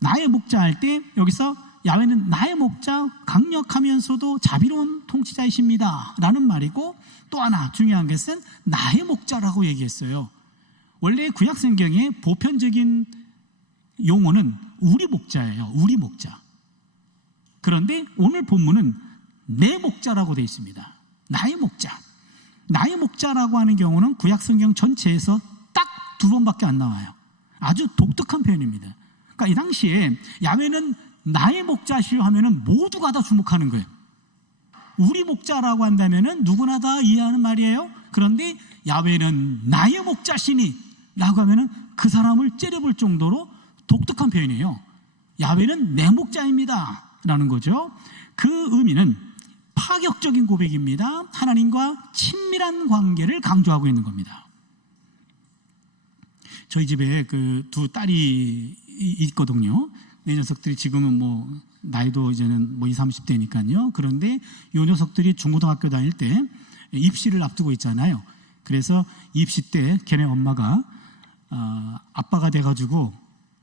나의 목자 할 때 여기서 야훼는 나의 목자, 강력하면서도 자비로운 통치자이십니다 라는 말이고, 또 하나 중요한 것은 나의 목자라고 얘기했어요. 원래 구약 성경의 보편적인 용어는 우리 목자예요. 우리 목자. 그런데 오늘 본문은 내 목자라고 되어 있습니다. 나의 목자. 나의 목자라고 하는 경우는 구약 성경 전체에서 딱 2번밖에 안 나와요. 아주 독특한 표현입니다. 그러니까 이 당시에 야훼는 나의 목자시오 하면은 모두가 다 주목하는 거예요. 우리 목자라고 한다면은 누구나 다 이해하는 말이에요. 그런데 야훼는 나의 목자시니 라고 하면은 그 사람을 째려볼 정도로 독특한 표현이에요. 야훼는 내 목자입니다 라는 거죠. 그 의미는 파격적인 고백입니다. 하나님과 친밀한 관계를 강조하고 있는 겁니다. 저희 집에 그 2딸이 있거든요. 내 녀석들이 지금은 뭐 나이도 이제는 뭐 20, 30대니까요. 그런데 이 녀석들이 중고등학교 다닐 때 입시를 앞두고 있잖아요. 그래서 입시 때 걔네 엄마가 아빠가 돼가지고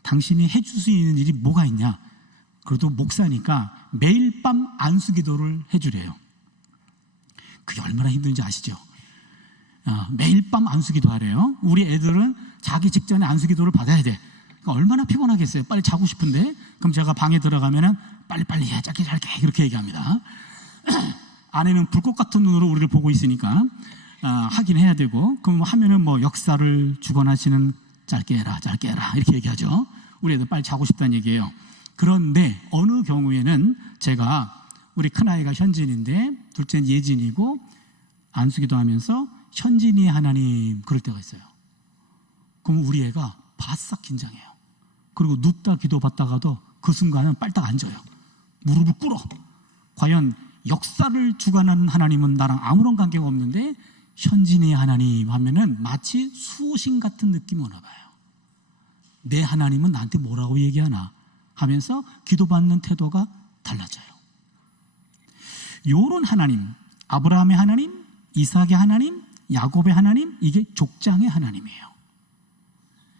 당신이 해줄 수 있는 일이 뭐가 있냐. 그래도 목사니까 매일 밤 안수기도를 해주래요. 그게 얼마나 힘든지 아시죠? 매일 밤 안수기도 하래요. 우리 애들은 자기 직전에 안수기도를 받아야 돼. 그러니까 얼마나 피곤하겠어요. 빨리 자고 싶은데. 그럼 제가 방에 들어가면은 빨리빨리 해, 짧게 잘게 이렇게 얘기합니다. 아내는 불꽃 같은 눈으로 우리를 보고 있으니까 하긴 해야 되고, 그럼 하면은 뭐 역사를 주관하시는 짧게 해라 이렇게 얘기하죠. 우리 애들 빨리 자고 싶다는 얘기예요. 그런데 어느 경우에는 제가 우리 큰아이가 현진인데 둘째는 예진이고 안수기도 하면서 현진이 하나님 그럴 때가 있어요. 그럼 우리 애가 바싹 긴장해요. 그리고 눕다 기도 받다가도 그 순간은 빨딱 앉아요. 무릎을 꿇어. 과연 역사를 주관하는 하나님은 나랑 아무런 관계가 없는데 현진이 하나님 하면은 마치 수호신 같은 느낌이 오나 봐요. 내 하나님은 나한테 뭐라고 얘기하나 하면서 기도받는 태도가 달라져요. 요런 하나님, 아브라함의 하나님, 이삭의 하나님, 야곱의 하나님, 이게 족장의 하나님이에요.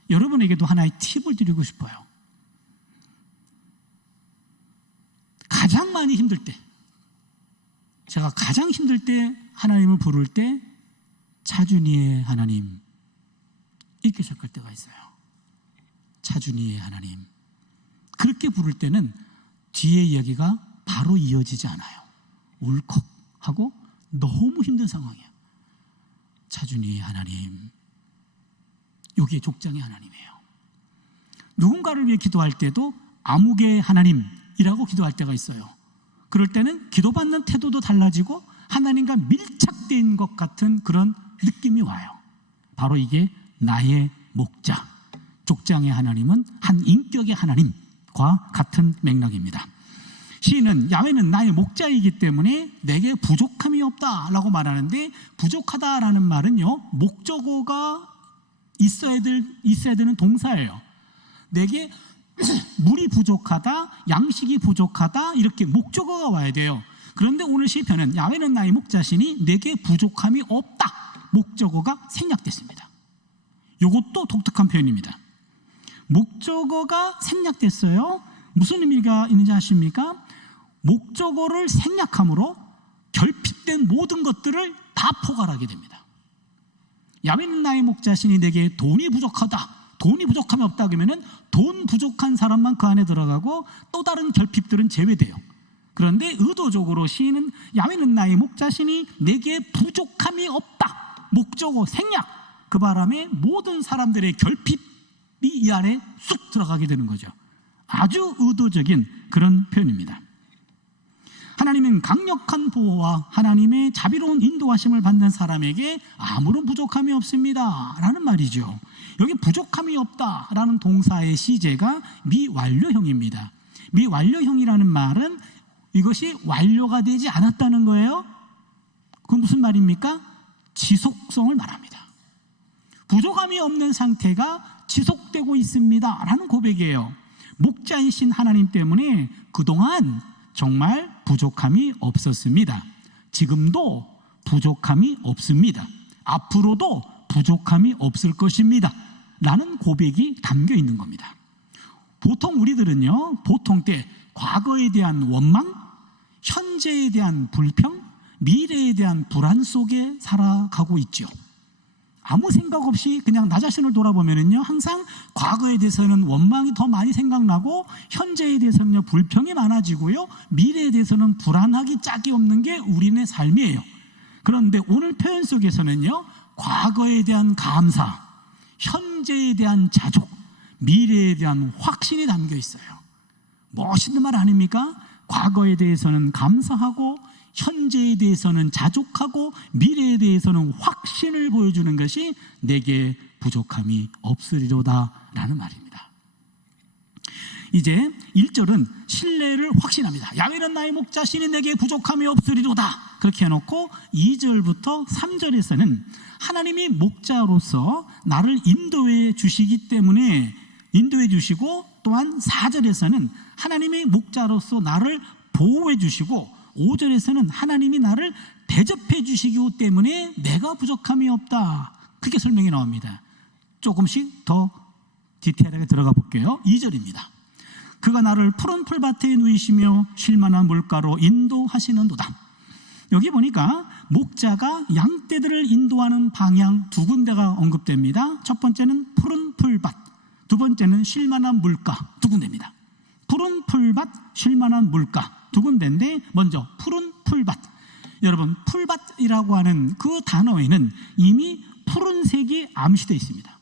여러분에게도 하나의 팁을 드리고 싶어요. 가장 많이 힘들 때, 제가 가장 힘들 때 하나님을 부를 때 차준이의 하나님 이렇게 시작할 때가 있어요. 차준이의 하나님. 그렇게 부를 때는 뒤에 이야기가 바로 이어지지 않아요. 울컥 하고 너무 힘든 상황이에요. 차준이의 하나님. 여기에 족장의 하나님이에요. 누군가를 위해 기도할 때도 암흑의 하나님이라고 기도할 때가 있어요. 그럴 때는 기도받는 태도도 달라지고 하나님과 밀착된 것 같은 그런 느낌이 와요. 바로 이게 나의 목자, 족장의 하나님은 한 인격의 하나님과 같은 맥락입니다. 시인은 야훼는 나의 목자이기 때문에 내게 부족함이 없다라고 말하는데, 부족하다라는 말은요 목적어가 있어야 되는 동사예요. 내게 물이 부족하다, 양식이 부족하다 이렇게 목적어가 와야 돼요. 그런데 오늘 시편은 야훼는 나의 목자시니 내게 부족함이 없다, 목적어가 생략됐습니다. 이것도 독특한 표현입니다. 목적어가 생략됐어요. 무슨 의미가 있는지 아십니까? 목적어를 생략함으로 결핍된 모든 것들을 다 포괄하게 됩니다. 야훼는 나의 목자시니 내게 돈이 부족하다, 돈이 부족함이 없다 그러면은 돈 부족한 사람만 그 안에 들어가고 또 다른 결핍들은 제외돼요. 그런데 의도적으로 시인은 야훼는 나의 목자시니 내게 부족함이 없다, 목적어 생략, 그 바람에 모든 사람들의 결핍이 이 안에 쑥 들어가게 되는 거죠. 아주 의도적인 그런 표현입니다. 하나님은 강력한 보호와 하나님의 자비로운 인도하심을 받는 사람에게 아무런 부족함이 없습니다 라는 말이죠. 여기 부족함이 없다 라는 동사의 시제가 미완료형입니다. 미완료형이라는 말은 이것이 완료가 되지 않았다는 거예요. 그건 무슨 말입니까? 지속성을 말합니다. 부족함이 없는 상태가 지속되고 있습니다 라는 고백이에요. 목자이신 하나님 때문에 그동안 정말 부족함이 없었습니다. 지금도 부족함이 없습니다. 앞으로도 부족함이 없을 것입니다 라는 고백이 담겨 있는 겁니다. 보통 우리들은요, 보통 때 과거에 대한 원망, 현재에 대한 불평, 미래에 대한 불안 속에 살아가고 있죠. 아무 생각 없이 그냥 나 자신을 돌아보면은요, 항상 과거에 대해서는 원망이 더 많이 생각나고, 현재에 대해서는요, 불평이 많아지고요, 미래에 대해서는 불안하기 짝이 없는 게 우리네 삶이에요. 그런데 오늘 표현 속에서는요, 과거에 대한 감사, 현재에 대한 자족, 미래에 대한 확신이 담겨 있어요. 멋있는 말 아닙니까? 과거에 대해서는 감사하고, 현재에 대해서는 자족하고, 미래에 대해서는 확신을 보여주는 것이 내게 부족함이 없으리로다 라는 말입니다. 이제 1절은 신뢰를 확신합니다. 야훼는 나의 목자시니 내게 부족함이 없으리로다 그렇게 해놓고, 2절부터 3절에서는 하나님이 목자로서 나를 인도해 주시기 때문에 인도해 주시고, 또한 4절에서는 하나님이 목자로서 나를 보호해 주시고, 5절에서는 하나님이 나를 대접해 주시기 때문에 내가 부족함이 없다 그렇게 설명이 나옵니다. 조금씩 더 디테일하게 들어가 볼게요. 2절입니다. 그가 나를 푸른 풀밭에 누이시며 쉴만한 물가로 인도하시는도다. 여기 보니까 목자가 양떼들을 인도하는 방향 두 군데가 언급됩니다. 첫 번째는 푸른 풀밭, 두 번째는 쉴만한 물가 두 군데입니다. 푸른 풀밭, 쉴만한 물가 두 군데인데, 먼저 푸른 풀밭. 여러분, 풀밭이라고 하는 그 단어에는 이미 푸른색이 암시되어 있습니다.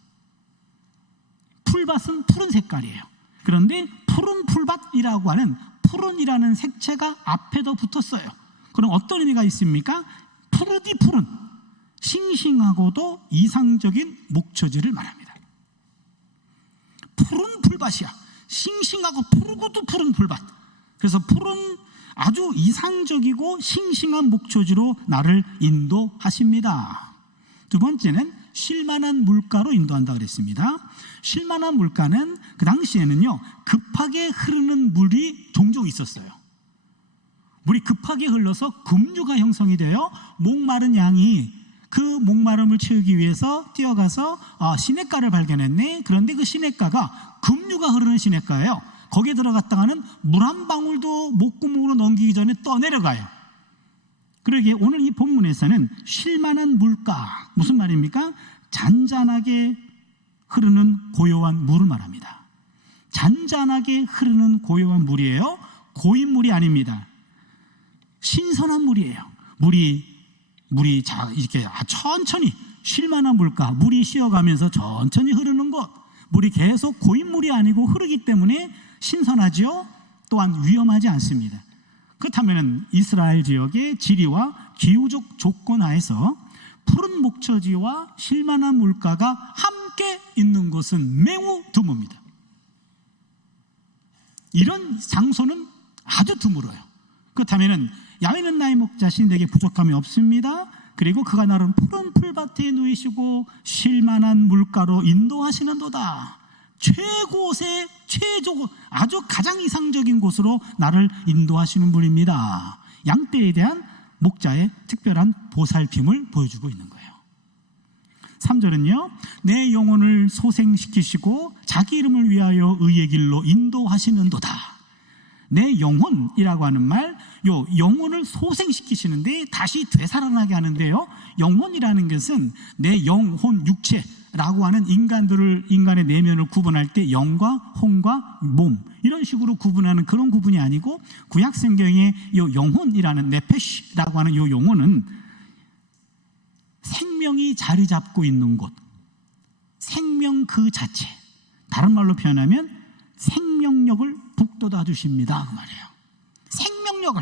풀밭은 푸른 색깔이에요. 그런데 푸른 풀밭이라고 하는 푸른이라는 색채가 앞에도 붙었어요. 그럼 어떤 의미가 있습니까? 푸르디 푸른, 싱싱하고도 이상적인 목초지를 말합니다. 푸른 풀밭이야. 싱싱하고 푸르고도 푸른 풀밭. 그래서 푸른, 아주 이상적이고 싱싱한 목초지로 나를 인도하십니다. 두 번째는 쉴만한 물가로 인도한다 그랬습니다. 쉴만한 물가는 그 당시에는요, 급하게 흐르는 물이 종종 있었어요. 물이 급하게 흘러서 급류가 형성이 돼요. 목마른 양이 그 목마름을 채우기 위해서 뛰어가서 시냇가를 발견했네. 그런데 그 시냇가가 급류가 흐르는 시냇가예요. 거기에 들어갔다가는 물 한 방울도 목구멍으로 넘기기 전에 떠내려가요. 그러기에 오늘 이 본문에서는 쉴만한 물가, 무슨 말입니까? 잔잔하게 흐르는 고요한 물을 말합니다. 잔잔하게 흐르는 고요한 물이에요. 고인 물이 아닙니다. 신선한 물이에요. 물이 이렇게 천천히 쉴만한 물가, 물이 쉬어가면서 천천히 흐르는 것, 물이 계속 고인 물이 아니고 흐르기 때문에 신선하지요. 또한 위험하지 않습니다. 그렇다면 이스라엘 지역의 지리와 기후적 조건 하에서 푸른 목초지와 쉴만한 물가가 함께 있는 곳은 매우 드뭅니다. 이런 장소는 아주 드물어요. 그렇다면 야훼는 나의 목자신 내게 부족함이 없습니다. 그리고 그가 나를 푸른 풀밭에 누이시고 쉴만한 물가로 인도하시는도다. 최고의 아주 가장 이상적인 곳으로 나를 인도하시는 분입니다. 양떼에 대한 목자의 특별한 보살핌을 보여주고 있는 거예요. 3절은요, 내 영혼을 소생시키시고 자기 이름을 위하여 의의 길로 인도하시는도다. 내 영혼이라고 하는 말, 요 영혼을 소생시키시는데 다시 되살아나게 하는데요, 영혼이라는 것은 내 영혼 육체라고 하는 인간의 내면을 구분할 때 영과 혼과 몸 이런 식으로 구분하는 그런 구분이 아니고, 구약 성경의 요 영혼이라는 네페시라고 하는 요 영혼은 생명이 자리 잡고 있는 곳, 생명 그 자체, 다른 말로 표현하면 생명력을 북돋아 주십니다 그 말이에요. 생명력을,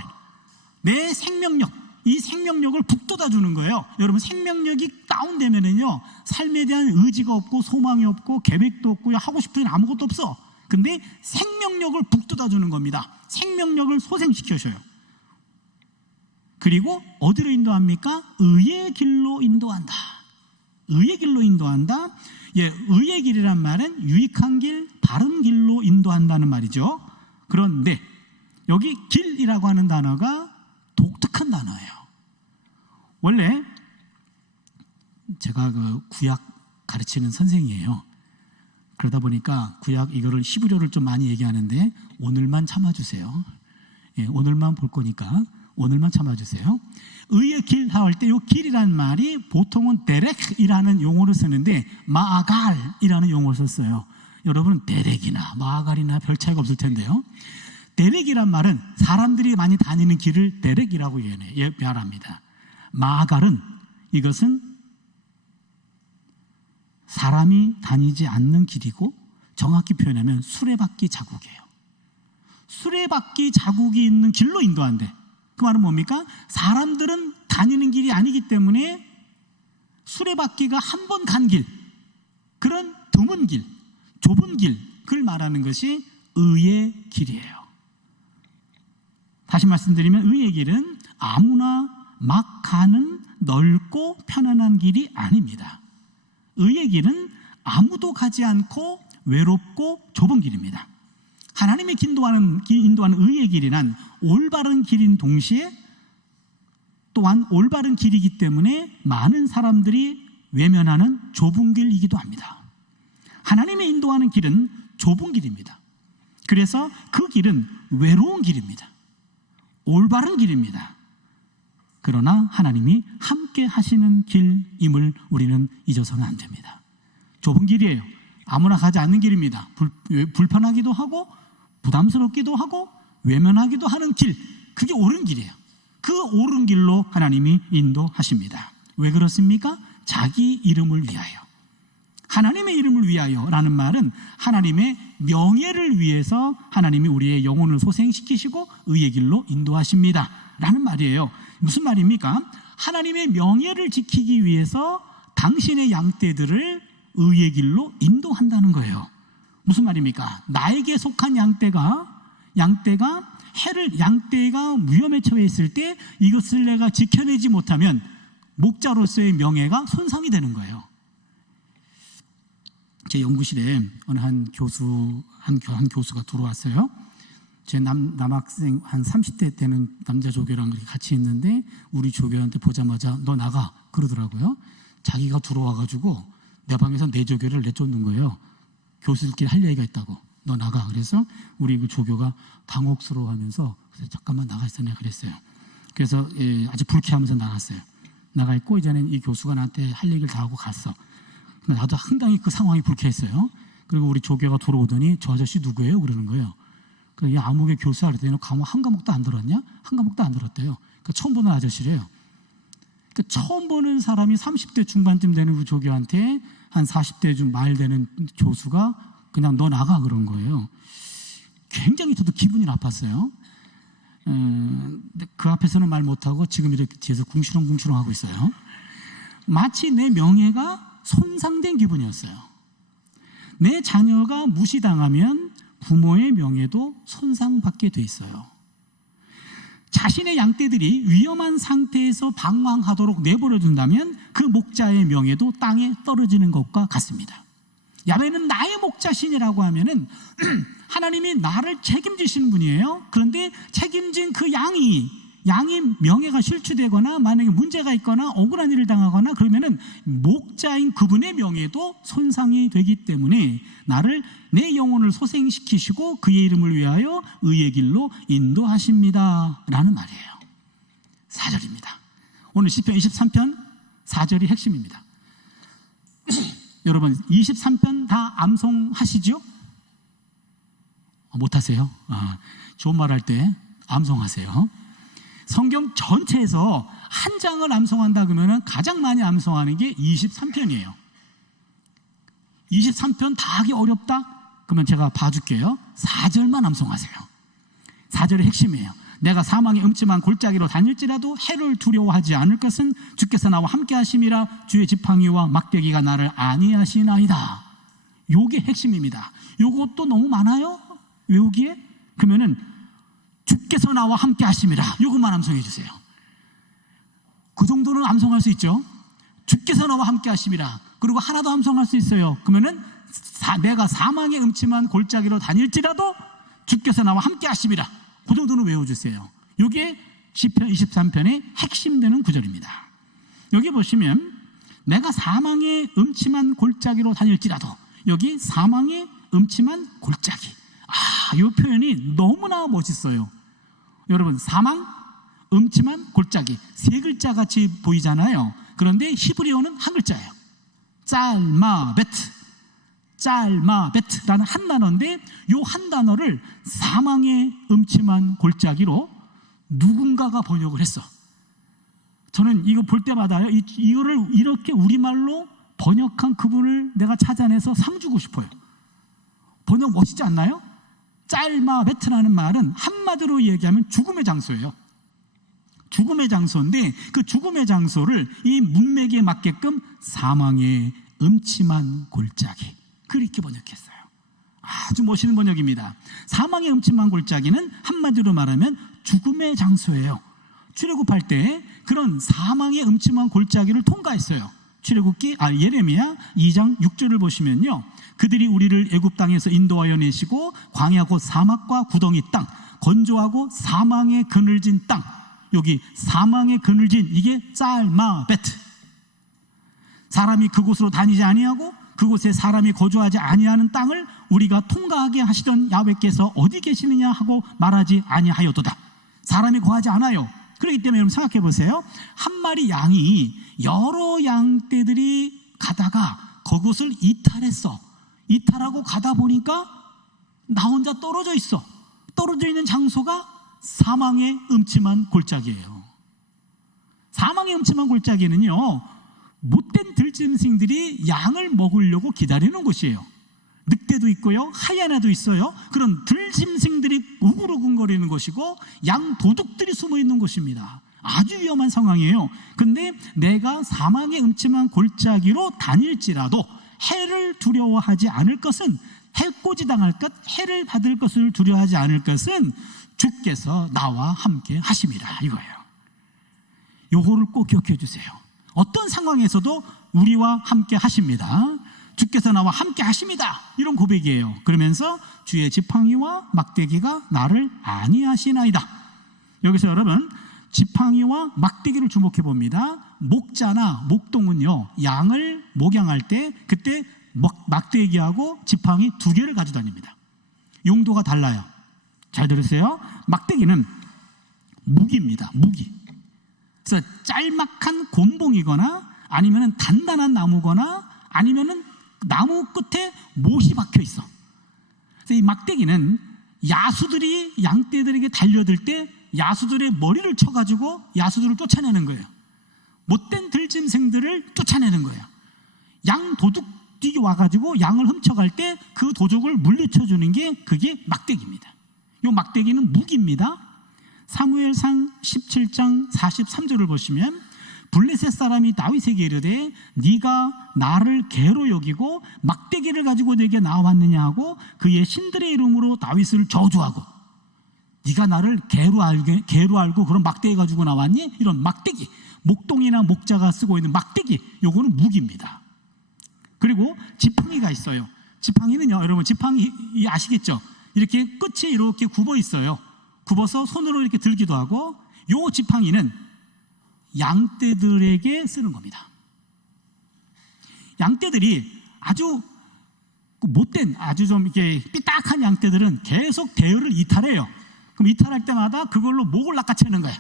내 생명력, 이 생명력을 북돋아 주는 거예요. 여러분, 생명력이 다운되면은요, 삶에 대한 의지가 없고 소망이 없고 계획도 없고 하고 싶은 일 아무것도 없어. 근데 생명력을 북돋아 주는 겁니다. 생명력을 소생시켜줘요. 그리고 어디로 인도합니까? 의의 길로 인도한다. 의의 길로 인도한다. 예, 의의 길이란 말은 유익한 길, 바른 길로 인도한다는 말이죠. 그런데 여기 길이라고 하는 단어가 독특한 단어예요. 원래 제가 그 구약 가르치는 선생이에요. 그러다 보니까 구약 이거를 히브리어를 좀 많이 얘기하는데 오늘만 참아주세요. 예, 오늘만 볼 거니까 오늘만 참아주세요. 의의 길 할 때 이 길이라는 말이 보통은 데렉이라는 용어를 쓰는데 마아갈이라는 용어를 썼어요. 여러분은 데렉이나 마아갈이나 별 차이가 없을 텐데요. 데렉이란 말은 사람들이 많이 다니는 길을 데렉이라고 말합니다. 마아갈은 이것은 사람이 다니지 않는 길이고 정확히 표현하면 수레바퀴 자국이에요. 수레바퀴 자국이 있는 길로 인도한대. 그 말은 뭡니까? 사람들은 다니는 길이 아니기 때문에 수레바퀴가 한 번 간 길, 그런 드문 길, 좁은 길, 그걸 말하는 것이 의의 길이에요. 다시 말씀드리면 의의 길은 아무나 막 가는 넓고 편안한 길이 아닙니다. 의의 길은 아무도 가지 않고 외롭고 좁은 길입니다. 하나님이 인도하는 의의 길이란 올바른 길인 동시에 또한 올바른 길이기 때문에 많은 사람들이 외면하는 좁은 길이기도 합니다. 하나님의 인도하는 길은 좁은 길입니다. 그래서 그 길은 외로운 길입니다. 올바른 길입니다. 그러나 하나님이 함께 하시는 길임을 우리는 잊어서는 안 됩니다. 좁은 길이에요. 아무나 가지 않는 길입니다. 불편하기도 하고 부담스럽기도 하고 외면하기도 하는 길, 그게 옳은 길이에요. 그 옳은 길로 하나님이 인도하십니다. 왜 그렇습니까? 자기 이름을 위하여. 하나님의 이름을 위하여 라는 말은 하나님의 명예를 위해서 하나님이 우리의 영혼을 소생시키시고 의의 길로 인도하십니다 라는 말이에요. 무슨 말입니까? 하나님의 명예를 지키기 위해서 당신의 양떼들을 의의 길로 인도한다는 거예요. 무슨 말입니까? 나에게 속한 양떼가 양떼가 위험에 처해 있을 때 이것을 내가 지켜내지 못하면 목자로서의 명예가 손상이 되는 거예요. 제 연구실에 어느 한 교수가 들어왔어요. 제 남학생 한 30대 때는 남자 조교랑 같이 있는데 우리 조교한테 보자마자 너 나가 그러더라고요. 자기가 들어와가지고 내 방에서 내 조교를 내쫓는 거예요. 교수들끼리 할 얘기가 있다고. 너 나가. 그래서 우리 그 조교가 당혹스러워하면서 잠깐만 나가 있어 내가 그랬어요. 그래서 아주 불쾌하면서 나갔어요. 나가 있고 이제는 이 교수가 나한테 할 얘기를 다 하고 갔어. 근데 나도 상당히 그 상황이 불쾌했어요. 그리고 우리 조교가 들어오더니 저 아저씨 누구예요? 그러는 거예요. 그래서 암흑의 교수야 그랬더니 한 과목도 안 들었냐? 한 과목도 안 들었대요. 그러니까 처음 보는 아저씨래요. 그러니까 처음 보는 사람이 30대 중반쯤 되는 우리 조교한테 한 40대 좀 말 되는 교수가 그냥 너 나가 그런 거예요. 굉장히 저도 기분이 나빴어요. 그 앞에서는 말 못하고 지금 이렇게 뒤에서 궁시렁궁시렁 하고 있어요. 마치 내 명예가 손상된 기분이었어요. 내 자녀가 무시당하면 부모의 명예도 손상받게 돼 있어요. 자신의 양떼들이 위험한 상태에서 방황하도록 내버려둔다면 그 목자의 명예도 땅에 떨어지는 것과 같습니다. 야훼는 나의 목자신이라고 하면은 하나님이 나를 책임지시는 분이에요. 그런데 책임진 그 양이 명예가 실추되거나 만약에 문제가 있거나 억울한 일을 당하거나 그러면은 목자인 그분의 명예도 손상이 되기 때문에 나를 내 영혼을 소생시키시고 그의 이름을 위하여 의의 길로 인도하십니다 라는 말이에요. 4절입니다. 오늘 시편 23편 4절이 핵심입니다. 여러분 23편 다 암송하시죠? 못하세요? 좋은 말 할 때 암송하세요. 성경 전체에서 한 장을 암송한다 그러면 가장 많이 암송하는 게 23편이에요. 23편 다 하기 어렵다? 그러면 제가 봐줄게요. 4절만 암송하세요. 4절의 핵심이에요. 내가 사망의 음침한 골짜기로 다닐지라도 해를 두려워하지 않을 것은 주께서 나와 함께 하심이라. 주의 지팡이와 막대기가 나를 안위하시나이다. 요게 핵심입니다. 요것도 너무 많아요 외우기에? 그러면은 주께서 나와 함께 하심이라 요것만 암송해 주세요. 그 정도는 암송할 수 있죠. 주께서 나와 함께 하심이라. 그리고 하나 더 암송할 수 있어요. 그러면은 내가 사망의 음침한 골짜기로 다닐지라도 주께서 나와 함께 하심이라. 그 정도는 외워주세요. 이게 시편 23편의 핵심 되는 구절입니다. 여기 보시면 내가 사망의 음침한 골짜기로 다닐지라도, 여기 사망의 음침한 골짜기. 이 표현이 너무나 멋있어요. 여러분, 사망, 음침한 골짜기, 세 글자 같이 보이잖아요. 그런데 히브리어는 한 글자예요. 짤마베트, 짤마베트라는 한 단어인데, 이 한 단어를 사망의 음침한 골짜기로 누군가가 번역을 했어. 저는 이거 볼 때마다요, 이거를 이렇게 우리말로 번역한 그분을 내가 찾아내서 상 주고 싶어요. 번역 멋있지 않나요? 짤마베트라는 말은 한마디로 얘기하면 죽음의 장소예요. 죽음의 장소인데, 그 죽음의 장소를 이 문맥에 맞게끔 사망의 음침한 골짜기, 그렇게 번역했어요. 아주 멋있는 번역입니다. 사망의 음침한 골짜기는 한마디로 말하면 죽음의 장소예요. 출애굽할 때 그런 사망의 음침한 골짜기를 통과했어요. 예레미야 2장 6절을 보시면요, 그들이 우리를 애굽 땅에서 인도하여 내시고 광야 곧 사막과 구덩이 땅, 건조하고 사망의 그늘진 땅, 여기 사망의 그늘진, 이게 짤마베트. 사람이 그곳으로 다니지 아니하고 그곳에 사람이 거주하지 아니하는 땅을 우리가 통과하게 하시던 야훼께서 어디 계시느냐 하고 말하지 아니하여도다. 사람이 거하지 않아요. 그렇기 때문에 여러분 생각해 보세요. 한 마리 양이 여러 양떼들이 가다가 그곳을 이탈했어. 이탈하고 가다 보니까 나 혼자 떨어져 있어. 떨어져 있는 장소가 사망의 음침한 골짜기예요. 사망의 음침한 골짜기는요, 못된 들짐승들이 양을 먹으려고 기다리는 곳이에요. 늑대도 있고요, 하야나도 있어요. 그런 들짐승들이 우글우글거리는 곳이고, 양 도둑들이 숨어 있는 곳입니다. 아주 위험한 상황이에요. 근데 내가 사망의 음침한 골짜기로 다닐지라도 해를 두려워하지 않을 것은, 해코지 당할 것, 해를 받을 것을 두려워하지 않을 것은 주께서 나와 함께 하심이라, 이거예요. 요거를 꼭 기억해 주세요. 어떤 상황에서도 우리와 함께 하십니다. 주께서 나와 함께 하십니다, 이런 고백이에요. 그러면서 주의 지팡이와 막대기가 나를 안위하시나이다. 여기서 여러분, 지팡이와 막대기를 주목해 봅니다. 목자나 목동은요, 양을 목양할 때 그때 막대기하고 지팡이 두 개를 가지고 다닙니다. 용도가 달라요. 잘 들으세요. 막대기는 무기입니다. 무기. 그래서 짤막한 곤봉이거나 아니면 단단한 나무거나 아니면 나무 끝에 못이 박혀 있어. 그래서 이 막대기는 야수들이 양떼들에게 달려들 때 야수들의 머리를 쳐가지고 야수들을 쫓아내는 거예요. 못된 들짐승들을 쫓아내는 거예요. 양 도둑이 와가지고 양을 훔쳐갈 때 그 도둑을 물리쳐주는 게 그게 막대기입니다. 이 막대기는 무기입니다. 사무엘상 17장 43절을 보시면, 블레셋 사람이 다윗에게 이르되 네가 나를 개로 여기고 막대기를 가지고 내게 나왔느냐 하고 그의 신들의 이름으로 다윗을 저주하고, 네가 나를 개로 알고 그런 막대기 가지고 나왔니? 이런 막대기, 목동이나 목자가 쓰고 있는 막대기, 요거는 무기입니다. 그리고 지팡이가 있어요. 지팡이는요, 여러분 지팡이 아시겠죠? 이렇게 끝이 이렇게 굽어 있어요. 굽어서 손으로 이렇게 들기도 하고, 요 지팡이는 양떼들에게 쓰는 겁니다. 양떼들이 아주 못된, 아주 좀 이렇게 삐딱한 양떼들은 계속 대열을 이탈해요. 그럼 이탈할 때마다 그걸로 목을 낚아채는 거야.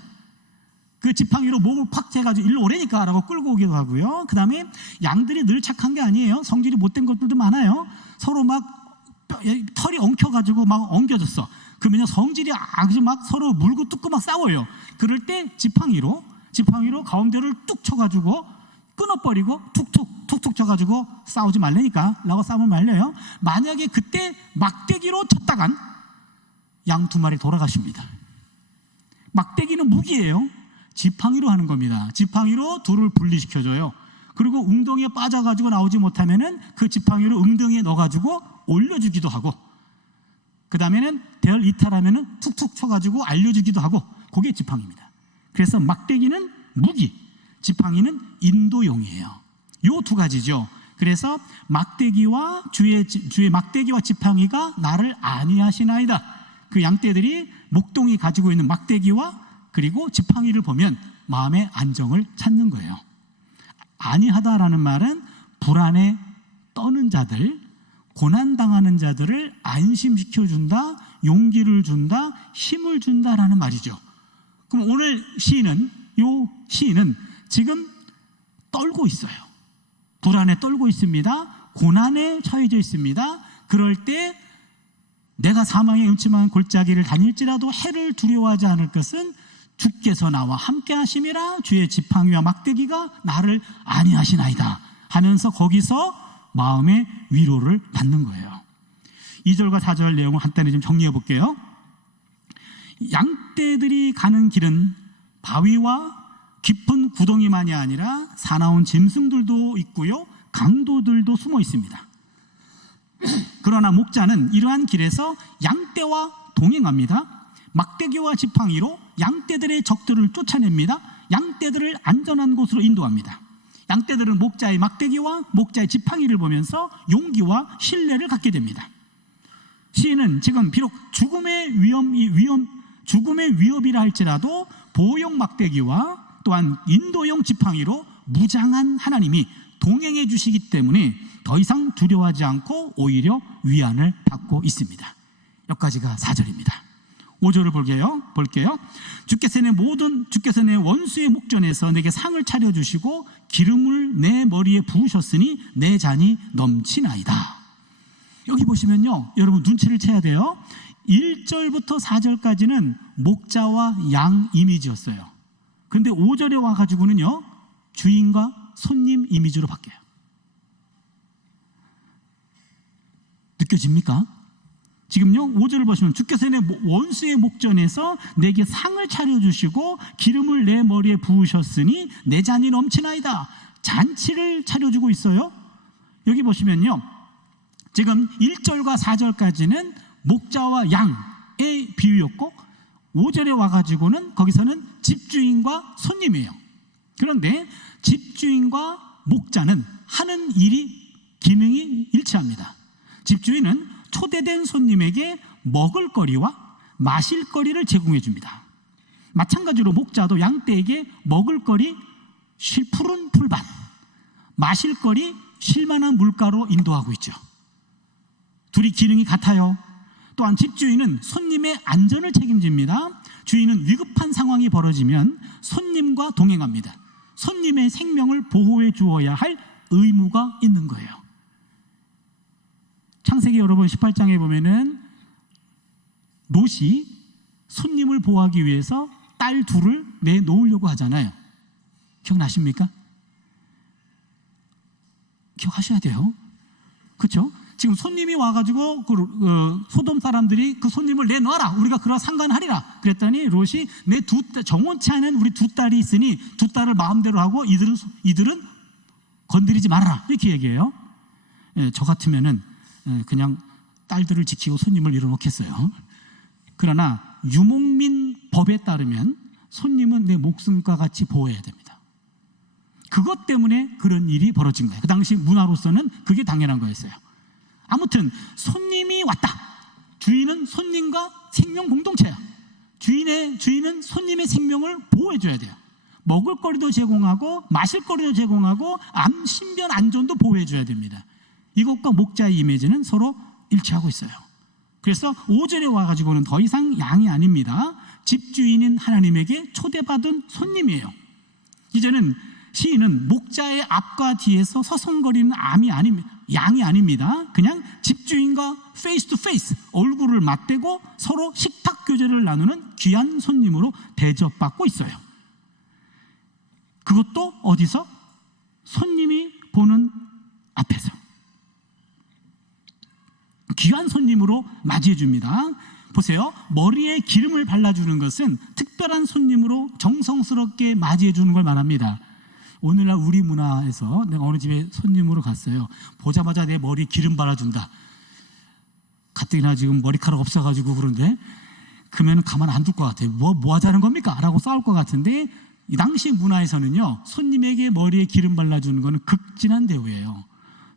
그 지팡이로 목을 팍 해가지고 일로 오래니까 라고 끌고 오기도 하고요. 그 다음에 양들이 늘 착한 게 아니에요. 성질이 못된 것들도 많아요. 서로 막 털이 엉켜가지고 막 엉겨졌어. 그러면 성질이 아주 막 서로 물고 뜯고 막 싸워요. 그럴 때 지팡이로 가운데를 뚝 쳐가지고 끊어버리고 툭툭 쳐가지고 싸우지 말라니까 라고 싸우면 말려요. 만약에 그때 막대기로 쳤다간 양 두 마리 돌아가십니다. 막대기는 무기예요. 지팡이로 하는 겁니다. 지팡이로 둘을 분리시켜줘요. 그리고 웅덩이에 빠져가지고 나오지 못하면은 그 지팡이로 웅덩이에 넣어가지고 올려주기도 하고, 그 다음에는 대열 이탈하면은 툭툭 쳐가지고 알려주기도 하고, 그게 지팡이입니다. 그래서 막대기는 무기, 지팡이는 인도용이에요. 요 두 가지죠. 그래서 막대기와 주의 막대기와 지팡이가 나를 안위하시나이다. 그 양떼들이 목동이 가지고 있는 막대기와 그리고 지팡이를 보면 마음의 안정을 찾는 거예요. 아니하다라는 말은 불안에 떠는 자들, 고난당하는 자들을 안심시켜준다, 용기를 준다, 힘을 준다라는 말이죠. 그럼 오늘 시인은 지금 떨고 있어요. 불안에 떨고 있습니다. 고난에 처해져 있습니다. 그럴 때 내가 사망의 음침한 골짜기를 다닐지라도 해를 두려워하지 않을 것은 주께서 나와 함께 하심이라. 주의 지팡이와 막대기가 나를 안위하시나이다 하면서 거기서 마음의 위로를 받는 거예요. 2절과 4절 내용을 간단히 좀 정리해 볼게요. 양떼들이 가는 길은 바위와 깊은 구덩이만이 아니라 사나운 짐승들도 있고요, 강도들도 숨어 있습니다. 그러나 목자는 이러한 길에서 양떼와 동행합니다. 막대기와 지팡이로 양떼들의 적들을 쫓아냅니다. 양떼들을 안전한 곳으로 인도합니다. 양떼들은 목자의 막대기와 목자의 지팡이를 보면서 용기와 신뢰를 갖게 됩니다. 시인은 지금 비록 죽음의 위협이라 할지라도 보호용 막대기와 또한 인도용 지팡이로 무장한 하나님이 동행해 주시기 때문에 더 이상 두려워하지 않고 오히려 위안을 받고 있습니다. 여기까지가 4절입니다. 5절을 볼게요. 주께서 내 원수의 목전에서 내게 상을 차려주시고 기름을 내 머리에 부으셨으니 내 잔이 넘치나이다. 여기 보시면요, 여러분 눈치를 채야 돼요. 1절부터 4절까지는 목자와 양 이미지였어요. 그런데 5절에 와가지고는요, 주인과 손님 이미지로 바뀌어요. 느껴집니까? 지금요 5절을 보시면 주께서 내 원수의 목전에서 내게 상을 차려주시고 기름을 내 머리에 부으셨으니 내 잔이 넘치나이다. 잔치를 차려주고 있어요. 여기 보시면요, 지금 1절과 4절까지는 목자와 양의 비유였고 5절에 와가지고는 거기서는 집주인과 손님이에요. 그런데 집주인과 목자는 하는 일이 기능이 일치합니다. 집주인은 초대된 손님에게 먹을거리와 마실거리를 제공해 줍니다. 마찬가지로 목자도 양떼에게 먹을거리 푸른 풀밭, 마실거리 쉴만한 물가로 인도하고 있죠. 둘이 기능이 같아요. 또한 집주인은 손님의 안전을 책임집니다. 주인은 위급한 상황이 벌어지면 손님과 동행합니다. 손님의 생명을 보호해 주어야 할 의무가 있는 거예요. 창세기 여러분 18장에 보면은 롯이 손님을 보호하기 위해서 딸 둘을 내놓으려고 하잖아요. 기억나십니까? 기억하셔야 돼요. 그렇죠? 지금 손님이 와가지고 소돔 사람들이 그 손님을 내놔라, 우리가 그와 상관하리라 그랬더니 롯이 내 정원치 않은 우리 두 딸이 있으니 두 딸을 마음대로 하고 이들은 건드리지 말아라, 이렇게 얘기해요. 저 같으면은 그냥 딸들을 지키고 손님을 밀어넣겠어요. 그러나 유목민 법에 따르면 손님은 내 목숨과 같이 보호해야 됩니다. 그것 때문에 그런 일이 벌어진 거예요. 그 당시 문화로서는 그게 당연한 거였어요. 아무튼 손님이 왔다. 주인은 손님과 생명 공동체야. 주인은 손님의 생명을 보호해줘야 돼요. 먹을거리도 제공하고 마실거리도 제공하고 신변 안전도 보호해줘야 됩니다. 이것과 목자의 이미지는 서로 일치하고 있어요. 그래서 5절에 와가지고는 더 이상 양이 아닙니다. 집주인인 하나님에게 초대받은 손님이에요. 이제는 시인은 목자의 앞과 뒤에서 서성거리는 양이 아닙니다. 그냥 집주인과 페이스 투 페이스, 얼굴을 맞대고 서로 식탁 교제를 나누는 귀한 손님으로 대접받고 있어요. 그것도 어디서? 손님이 보는 앞에서 귀한 손님으로 맞이해 줍니다. 보세요. 머리에 기름을 발라주는 것은 특별한 손님으로 정성스럽게 맞이해 주는 걸 말합니다. 오늘날 우리 문화에서 내가 어느 집에 손님으로 갔어요. 보자마자 내 머리에 기름 발라준다. 가뜩이나 지금 머리카락 없어가지고 그런데 그러면 가만 안 둘 것 같아요. 뭐 하자는 겁니까? 라고 싸울 것 같은데 이 당시 문화에서는요, 손님에게 머리에 기름 발라주는 것은 극진한 대우예요.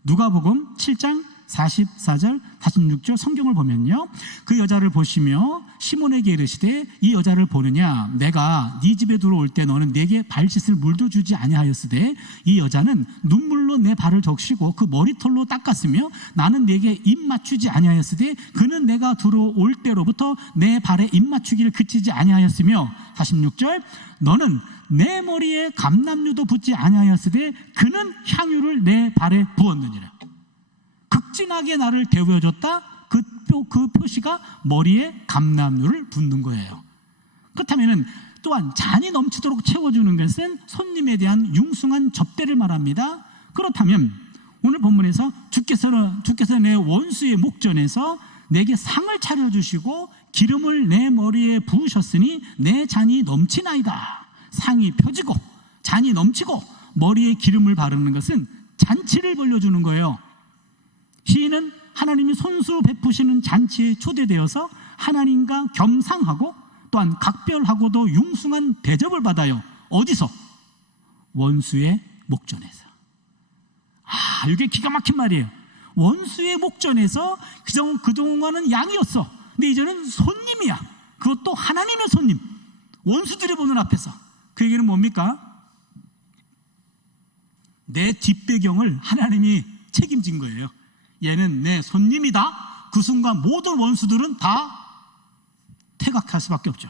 누가복음 7장 44절, 46절 성경을 보면요, 그 여자를 보시며 시몬에게 이르시되 이 여자를 보느냐? 내가 네 집에 들어올 때 너는 내게 발 씻을 물도 주지 아니하였으되 이 여자는 눈물로 내 발을 적시고 그 머리털로 닦았으며 나는 내게 입 맞추지 아니하였으되 그는 내가 들어올 때로부터 내 발에 입 맞추기를 그치지 아니하였으며 46절, 너는 내 머리에 감람류도 붓지 아니하였으되 그는 향유를 내 발에 부었느니라. 극진하게 나를 대우해줬다. 그 표시가 머리에 감람류를 붓는 거예요. 그렇다면 또한 잔이 넘치도록 채워주는 것은 손님에 대한 융숭한 접대를 말합니다. 그렇다면 오늘 본문에서 주께서 내 원수의 목전에서 내게 상을 차려주시고 기름을 내 머리에 부으셨으니 내 잔이 넘치나이다. 상이 펴지고 잔이 넘치고 머리에 기름을 바르는 것은 잔치를 벌려주는 거예요. 시인은 하나님이 손수 베푸시는 잔치에 초대되어서 하나님과 겸상하고 또한 각별하고도 융숭한 대접을 받아요. 어디서? 원수의 목전에서. 이게 기가 막힌 말이에요. 원수의 목전에서 그동안은 양이었어. 근데 이제는 손님이야. 그것도 하나님의 손님. 원수들이 보는 앞에서. 그 얘기는 뭡니까? 내 뒷배경을 하나님이 책임진 거예요. 얘는 내 손님이다. 그 순간 모든 원수들은 다 퇴각할 수밖에 없죠.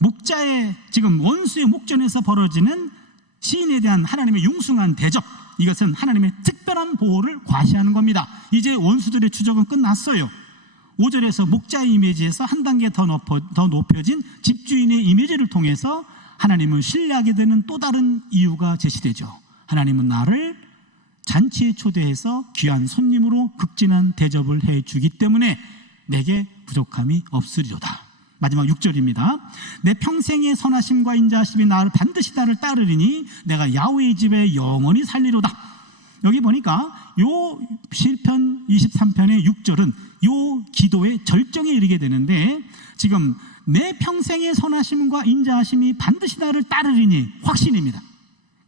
목자의 지금 원수의 목전에서 벌어지는 시인에 대한 하나님의 융숭한 대접, 이것은 하나님의 특별한 보호를 과시하는 겁니다. 이제 원수들의 추적은 끝났어요. 5절에서 목자의 이미지에서 한 단계 더 높여진 집주인의 이미지를 통해서 하나님을 신뢰하게 되는 또 다른 이유가 제시되죠. 하나님은 나를 잔치에 초대해서 귀한 손님으로 극진한 대접을 해주기 때문에 내게 부족함이 없으리로다. 마지막 6절입니다. 내 평생의 선하심과 인자하심이 반드시 나를 따르리니 내가 야훼의 집에 영원히 살리로다. 여기 보니까 요 시편 23편의 6절은 요 기도의 절정에 이르게 되는데, 지금 내 평생의 선하심과 인자하심이 반드시 나를 따르리니 확신입니다.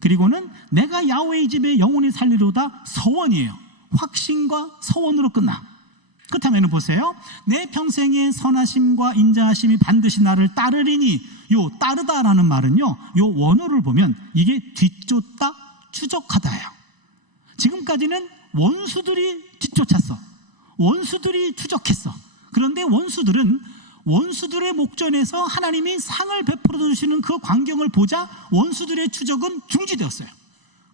그리고는 내가 야훼의 집에 영원히 살리로다 서원이에요. 확신과 서원으로 끝나. 그렇다면 보세요. 내 평생의 선하심과 인자하심이 반드시 나를 따르리니, 요 따르다라는 말은요, 요 원어를 보면 이게 뒤쫓다, 추적하다예요. 지금까지는 원수들이 뒤쫓았어. 원수들이 추적했어. 그런데 원수들의 목전에서 하나님이 상을 베풀어 주시는 그 광경을 보자 원수들의 추적은 중지되었어요.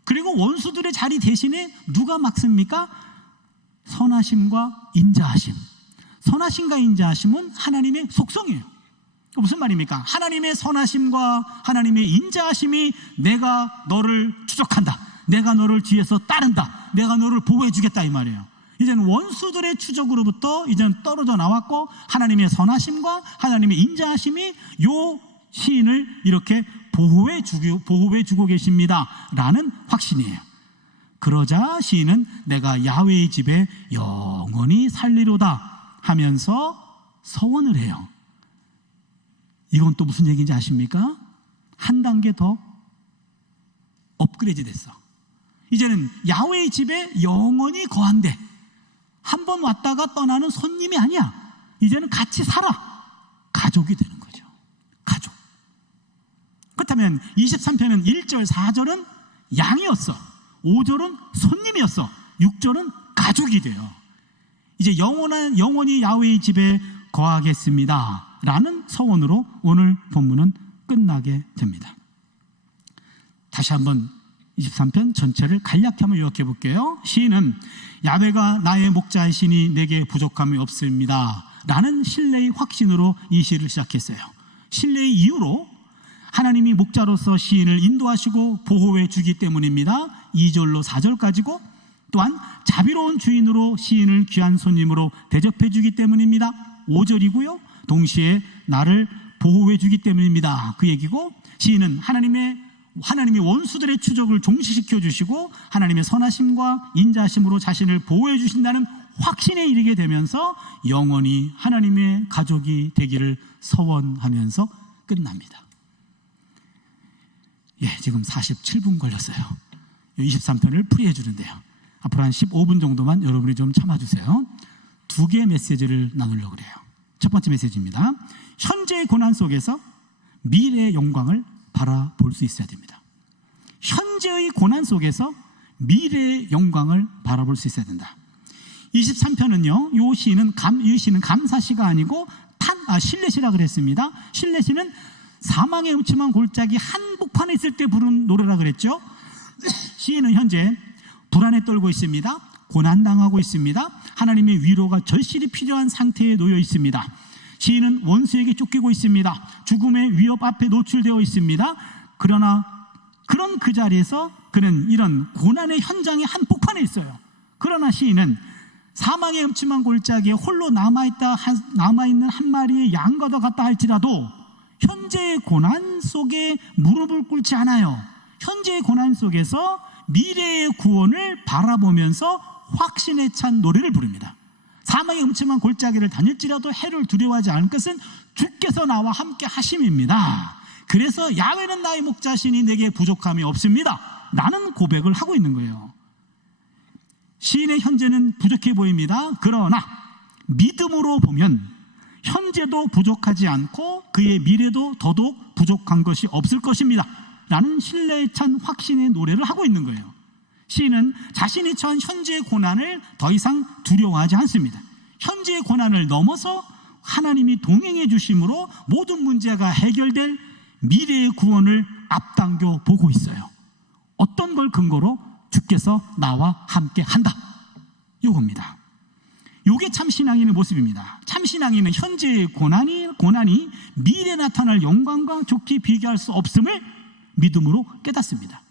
그리고 원수들의 자리 대신에 누가 맡습니까? 선하심과 인자하심. 선하심과 인자하심은 하나님의 속성이에요. 무슨 말입니까? 하나님의 선하심과 하나님의 인자하심이 내가 너를 추적한다, 내가 너를 뒤에서 따른다, 내가 너를 보호해 주겠다, 이 말이에요. 이제는 원수들의 추적으로부터 이제는 떨어져 나왔고 하나님의 선하심과 하나님의 인자하심이 요 시인을 이렇게 보호해 주고 계십니다 라는 확신이에요. 그러자 시인은 내가 야훼의 집에 영원히 살리로다 하면서 서원을 해요. 이건 또 무슨 얘기인지 아십니까? 한 단계 더 업그레이드 됐어. 이제는 야훼의 집에 영원히 거한대. 한 번 왔다가 떠나는 손님이 아니야. 이제는 같이 살아. 가족이 되는 거죠. 가족. 그렇다면 23편은 1절, 4절은 양이었어. 5절은 손님이었어. 6절은 가족이 돼요. 이제 영원히 야훼의 집에 거하겠습니다 라는 서원으로 오늘 본문은 끝나게 됩니다. 다시 한번 23편 전체를 간략히 한번 요약해 볼게요. 시인은 야훼가 나의 목자이시니 내게 부족함이 없습니다 라는 신뢰의 확신으로 이 시를 시작했어요. 신뢰의 이유로 하나님이 목자로서 시인을 인도하시고 보호해 주기 때문입니다. 2절로 4절까지고, 또한 자비로운 주인으로 시인을 귀한 손님으로 대접해 주기 때문입니다. 5절이고요. 동시에 나를 보호해 주기 때문입니다. 그 얘기고, 시인은 하나님이 원수들의 추적을 종식시켜 주시고 하나님의 선하심과 인자하심으로 자신을 보호해 주신다는 확신에 이르게 되면서 영원히 하나님의 가족이 되기를 서원하면서 끝납니다. 지금 47분 걸렸어요. 23편을 풀이해 주는데요. 앞으로 한 15분 정도만 여러분이 좀 참아주세요. 두 개의 메시지를 나누려고 그래요. 첫 번째 메시지입니다. 현재의 고난 속에서 미래의 영광을 바라볼 수 있어야 됩니다. 현재의 고난 속에서 미래의 영광을 바라볼 수 있어야 된다. 23편은요, 이 시는 감사시가 아니고 신뢰시라 그랬습니다. 신뢰시는 사망의 음침한 골짜기 한복판에 있을 때 부른 노래라 그랬죠. 시인은 현재 불안에 떨고 있습니다. 고난당하고 있습니다. 하나님의 위로가 절실히 필요한 상태에 놓여 있습니다. 시인은 원수에게 쫓기고 있습니다. 죽음의 위협 앞에 노출되어 있습니다. 그러나 그런 그 자리에서 그는 이런 고난의 현장의 한복판에 있어요. 그러나 시인은 사망의 음침한 골짜기에 홀로 남아있는 한 마리의 양과도 같다 할지라도 현재의 고난 속에 무릎을 꿇지 않아요. 현재의 고난 속에서 미래의 구원을 바라보면서 확신에 찬 노래를 부릅니다. 사망의 음침한 골짜기를 다닐지라도 해를 두려워하지 않을 것은 주께서 나와 함께 하심입니다. 그래서 야훼는 나의 목자시니 내게 부족함이 없습니다. 라는 고백을 하고 있는 거예요. 시인의 현재는 부족해 보입니다. 그러나 믿음으로 보면 현재도 부족하지 않고 그의 미래도 더더욱 부족한 것이 없을 것입니다. 라는 신뢰에 찬 확신의 노래를 하고 있는 거예요. 시인은 자신이 처한 현재의 고난을 더 이상 두려워하지 않습니다. 현재의 고난을 넘어서 하나님이 동행해 주심으로 모든 문제가 해결될 미래의 구원을 앞당겨 보고 있어요. 어떤 걸 근거로? 주께서 나와 함께 한다. 요겁니다. 요게 참 신앙인의 모습입니다. 참 신앙인은 현재의 고난이 미래에 나타날 영광과 좋게 비교할 수 없음을 믿음으로 깨닫습니다.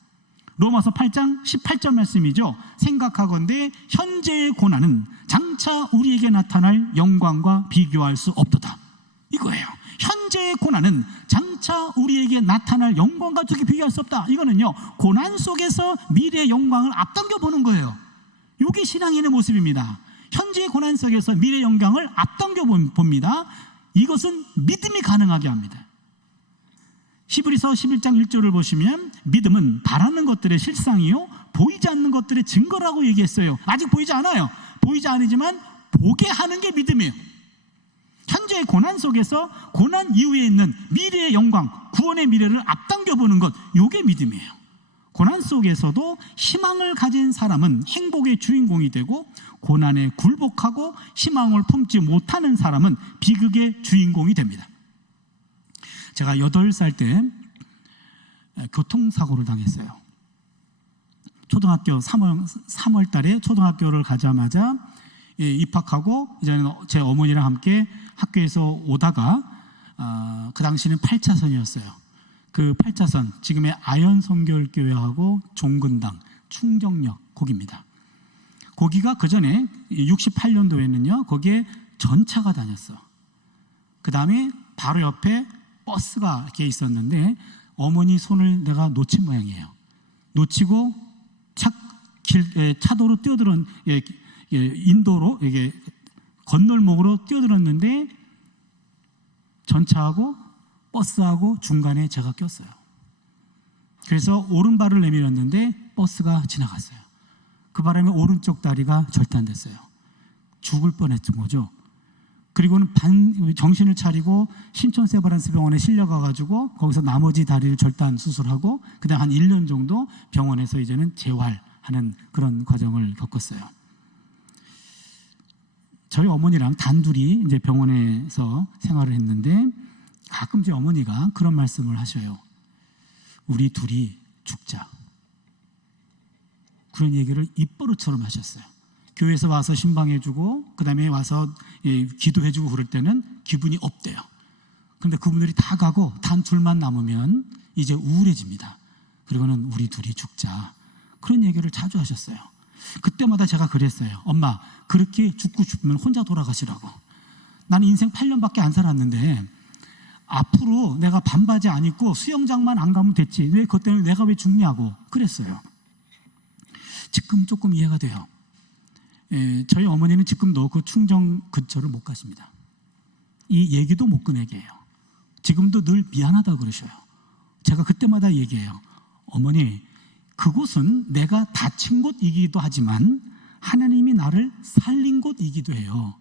로마서 8장 18절 말씀이죠. 생각하건대 현재의 고난은 장차 우리에게 나타날 영광과 비교할 수 없도다. 이거예요. 현재의 고난은 장차 우리에게 나타날 영광과 어떻게 비교할 수 없다. 이거는요, 고난 속에서 미래의 영광을 앞당겨 보는 거예요. 이게 신앙인의 모습입니다. 현재의 고난 속에서 미래의 영광을 앞당겨 봅니다. 이것은 믿음이 가능하게 합니다. 히브리서 11장 1절을 보시면 믿음은 바라는 것들의 실상이요 보이지 않는 것들의 증거라고 얘기했어요. 아직 보이지 않아요. 보이지 않지만 보게 하는 게 믿음이에요. 현재의 고난 속에서 고난 이후에 있는 미래의 영광, 구원의 미래를 앞당겨 보는 것, 이게 믿음이에요. 고난 속에서도 희망을 가진 사람은 행복의 주인공이 되고, 고난에 굴복하고 희망을 품지 못하는 사람은 비극의 주인공이 됩니다. 제가 8살 때 교통사고를 당했어요. 초등학교 3월 달에 초등학교를 가자마자 입학하고 이제는 제 어머니랑 함께 학교에서 오다가 그 당시는 8차선이었어요. 그 8차선, 지금의 아현성결교회하고 종근당, 충정역 거기입니다. 거기가 그 전에 68년도에는요 거기에 전차가 다녔어. 그 다음에 바로 옆에 버스가 이렇게 있었는데 어머니 손을 내가 놓친 모양이에요. 놓치고 차도로 뛰어들은 인도로 이게 건널목으로 뛰어들었는데 전차하고 버스하고 중간에 제가 꼈어요. 그래서 오른발을 내밀었는데 버스가 지나갔어요. 그 바람에 오른쪽 다리가 절단됐어요. 죽을 뻔했던 거죠. 그리고는 정신을 차리고 신촌 세브란스 병원에 실려가가지고 거기서 나머지 다리를 절단 수술하고 그다음 한 1년 정도 병원에서 이제는 재활하는 그런 과정을 겪었어요. 저희 어머니랑 단둘이 이제 병원에서 생활을 했는데 가끔 제 어머니가 그런 말씀을 하셔요. 우리 둘이 죽자. 그런 얘기를 입버릇처럼 하셨어요. 교회에서 와서 신방해주고 그 다음에 와서 기도해주고 그럴 때는 기분이 업돼요. 그런데 그분들이 다 가고 단 둘만 남으면 이제 우울해집니다. 그리고는 우리 둘이 죽자. 그런 얘기를 자주 하셨어요. 그때마다 제가 그랬어요. 엄마, 그렇게 죽고 싶으면 혼자 돌아가시라고. 나는 인생 8년밖에 안 살았는데 앞으로 내가 반바지 안 입고 수영장만 안 가면 됐지. 왜 그것 때문에 내가 왜 죽냐고 그랬어요. 지금 조금 이해가 돼요. 저희 어머니는 지금도 그 충정 근처를 못 가십니다. 이 얘기도 못 꺼내게 해요. 지금도 늘 미안하다고 그러셔요. 제가 그때마다 얘기해요. 어머니, 그곳은 내가 다친 곳이기도 하지만 하나님이 나를 살린 곳이기도 해요.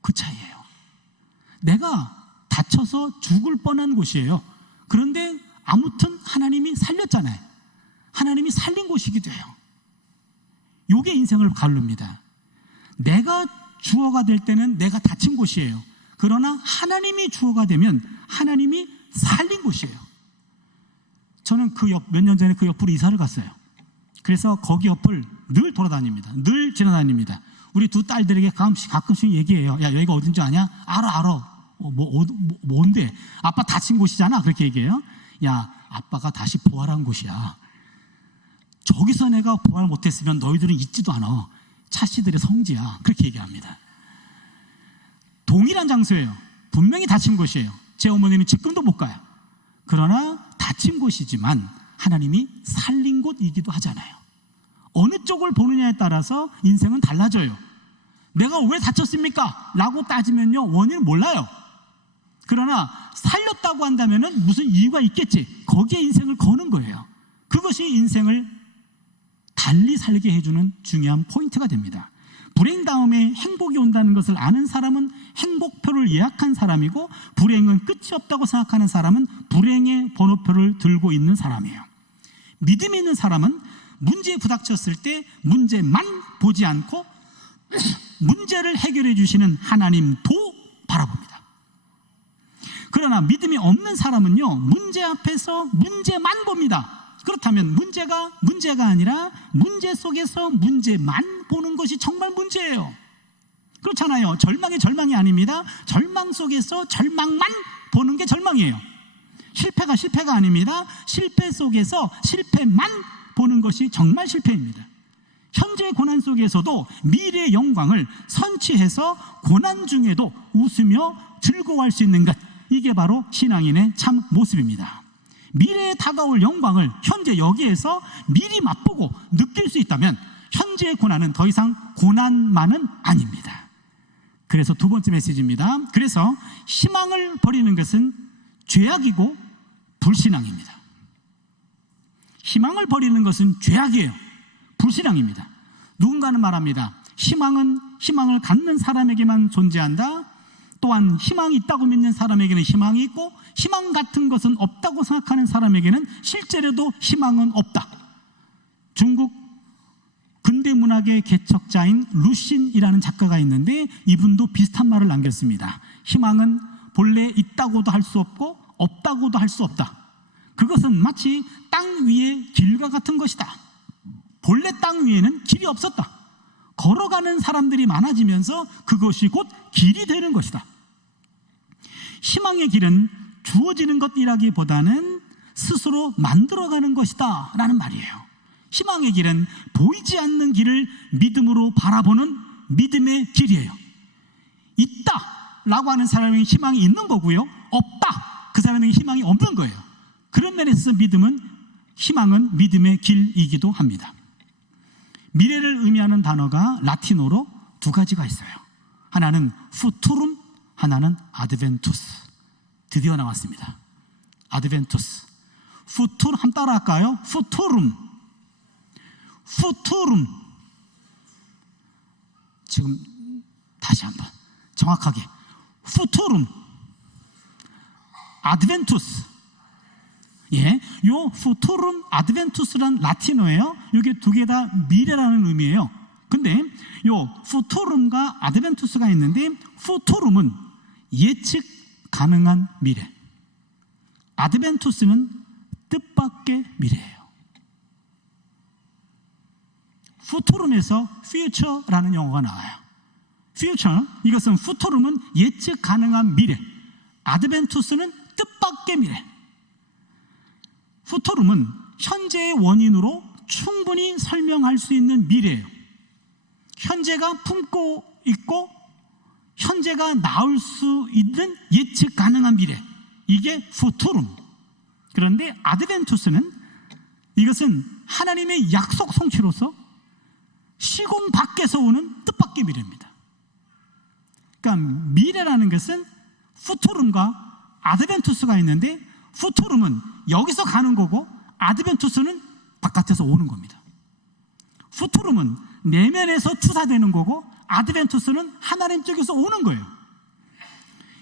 그 차이예요. 내가 다쳐서 죽을 뻔한 곳이에요. 그런데 아무튼 하나님이 살렸잖아요. 하나님이 살린 곳이기도 해요. 이게 인생을 가릅니다. 내가 주어가 될 때는 내가 다친 곳이에요. 그러나 하나님이 주어가 되면 하나님이 살린 곳이에요. 저는 몇 년 전에 그 옆으로 이사를 갔어요. 그래서 거기 옆을 늘 돌아다닙니다. 늘 지나다닙니다. 우리 두 딸들에게 가끔씩 얘기해요. 야, 여기가 어딘지 아냐? 알아. 뭔데? 아빠 다친 곳이잖아. 그렇게 얘기해요. 야, 아빠가 다시 부활한 곳이야. 저기서 내가 부활 못했으면 너희들은 있지도 않아. 차씨들의 성지야. 그렇게 얘기합니다. 동일한 장소예요. 분명히 다친 곳이에요. 제 어머니는 지금도 못 가요. 그러나 다친 곳이지만 하나님이 살린 곳이기도 하잖아요. 어느 쪽을 보느냐에 따라서 인생은 달라져요. 내가 왜 다쳤습니까? 라고 따지면요, 원인은 몰라요. 그러나 살렸다고 한다면 무슨 이유가 있겠지. 거기에 인생을 거는 거예요. 그것이 인생을 달리 살게 해주는 중요한 포인트가 됩니다. 불행 다음에 행복이 온다는 것을 아는 사람은 행복표를 예약한 사람이고, 불행은 끝이 없다고 생각하는 사람은 불행의 번호표를 들고 있는 사람이에요. 믿음이 있는 사람은 문제에 부닥쳤을 때 문제만 보지 않고 문제를 해결해 주시는 하나님도 바라봅니다. 그러나 믿음이 없는 사람은요, 문제 앞에서 문제만 봅니다. 그렇다면 문제가 아니라 문제 속에서 문제만 보는 것이 정말 문제예요. 그렇잖아요. 절망이 아닙니다. 절망 속에서 절망만 보는 게 절망이에요. 실패가 아닙니다. 실패 속에서 실패만 보는 것이 정말 실패입니다. 현재의 고난 속에서도 미래의 영광을 선취해서 고난 중에도 웃으며 즐거워할 수 있는 것, 이게 바로 신앙인의 참 모습입니다. 미래에 다가올 영광을 현재 여기에서 미리 맛보고 느낄 수 있다면 현재의 고난은 더 이상 고난만은 아닙니다. 그래서 두 번째 메시지입니다. 그래서 희망을 버리는 것은 죄악이고 불신앙입니다. 희망을 버리는 것은 죄악이에요. 불신앙입니다. 누군가는 말합니다. 희망을 갖는 사람에게만 존재한다. 또한 희망이 있다고 믿는 사람에게는 희망이 있고, 희망 같은 것은 없다고 생각하는 사람에게는 실제로도 희망은 없다. 중국 근대문학의 개척자인 루신이라는 작가가 있는데, 이분도 비슷한 말을 남겼습니다. 희망은 본래 있다고도 할 수 없고 없다고도 할 수 없다. 그것은 마치 땅 위의 길과 같은 것이다. 본래 땅 위에는 길이 없었다. 걸어가는 사람들이 많아지면서 그것이 곧 길이 되는 것이다. 희망의 길은 주어지는 것이라기보다는 스스로 만들어가는 것이다 라는 말이에요. 희망의 길은 보이지 않는 길을 믿음으로 바라보는 믿음의 길이에요. 있다 라고 하는 사람에게 희망이 있는 거고요, 없다, 그 사람에게 희망이 없는 거예요. 그런 면에서 희망은 믿음의 길이기도 합니다. 미래를 의미하는 단어가 라틴어로 두 가지가 있어요. 하나는 futurum, 하나는 adventus. 드디어 나왔습니다. adventus. futur 한번 따라 할까요? futurum. 지금 다시 한번 정확하게 futurum, adventus. 예, 요 futurum adventus란 라틴어예요. 이게 두 개 다 미래라는 의미예요. 근데 요 futurum과 adventus가 있는데, futurum은 예측 가능한 미래, adventus는 뜻밖의 미래예요. futurum에서 future라는 용어가 나와요. future, 이것은 futurum은 예측 가능한 미래, adventus는 뜻밖의 미래. futurum은 현재의 원인으로 충분히 설명할 수 있는 미래예요. 현재가 품고 있고 현재가 나올 수 있는 예측 가능한 미래, 이게 futurum. 그런데 adventus는 이것은 하나님의 약속 성취로서 시공 밖에서 오는 뜻밖의 미래입니다. 그러니까 미래라는 것은 futurum과 adventus가 있는데, futurum은 여기서 가는 거고 아드벤투스는 바깥에서 오는 겁니다. 후투름은 내면에서 투사되는 거고 아드벤투스는 하나님 쪽에서 오는 거예요.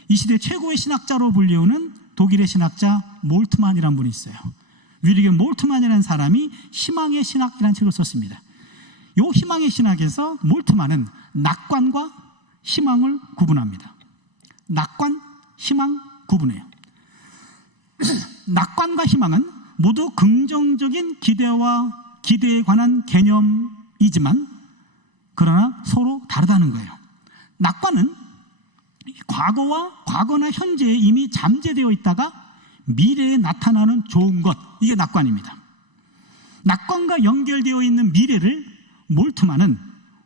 이 시대 최고의 신학자로 불리우는 독일의 신학자 몰트만이라는 분이 있어요. 위리겐 몰트만이라는 사람이 희망의 신학이라는 책을 썼습니다. 이 희망의 신학에서 몰트만은 낙관과 희망을 구분합니다. 낙관, 희망 구분해요. 낙관과 희망은 모두 긍정적인 기대에 관한 개념이지만 그러나 서로 다르다는 거예요. 낙관은 과거나 현재에 이미 잠재되어 있다가 미래에 나타나는 좋은 것, 이게 낙관입니다. 낙관과 연결되어 있는 미래를 몰트만은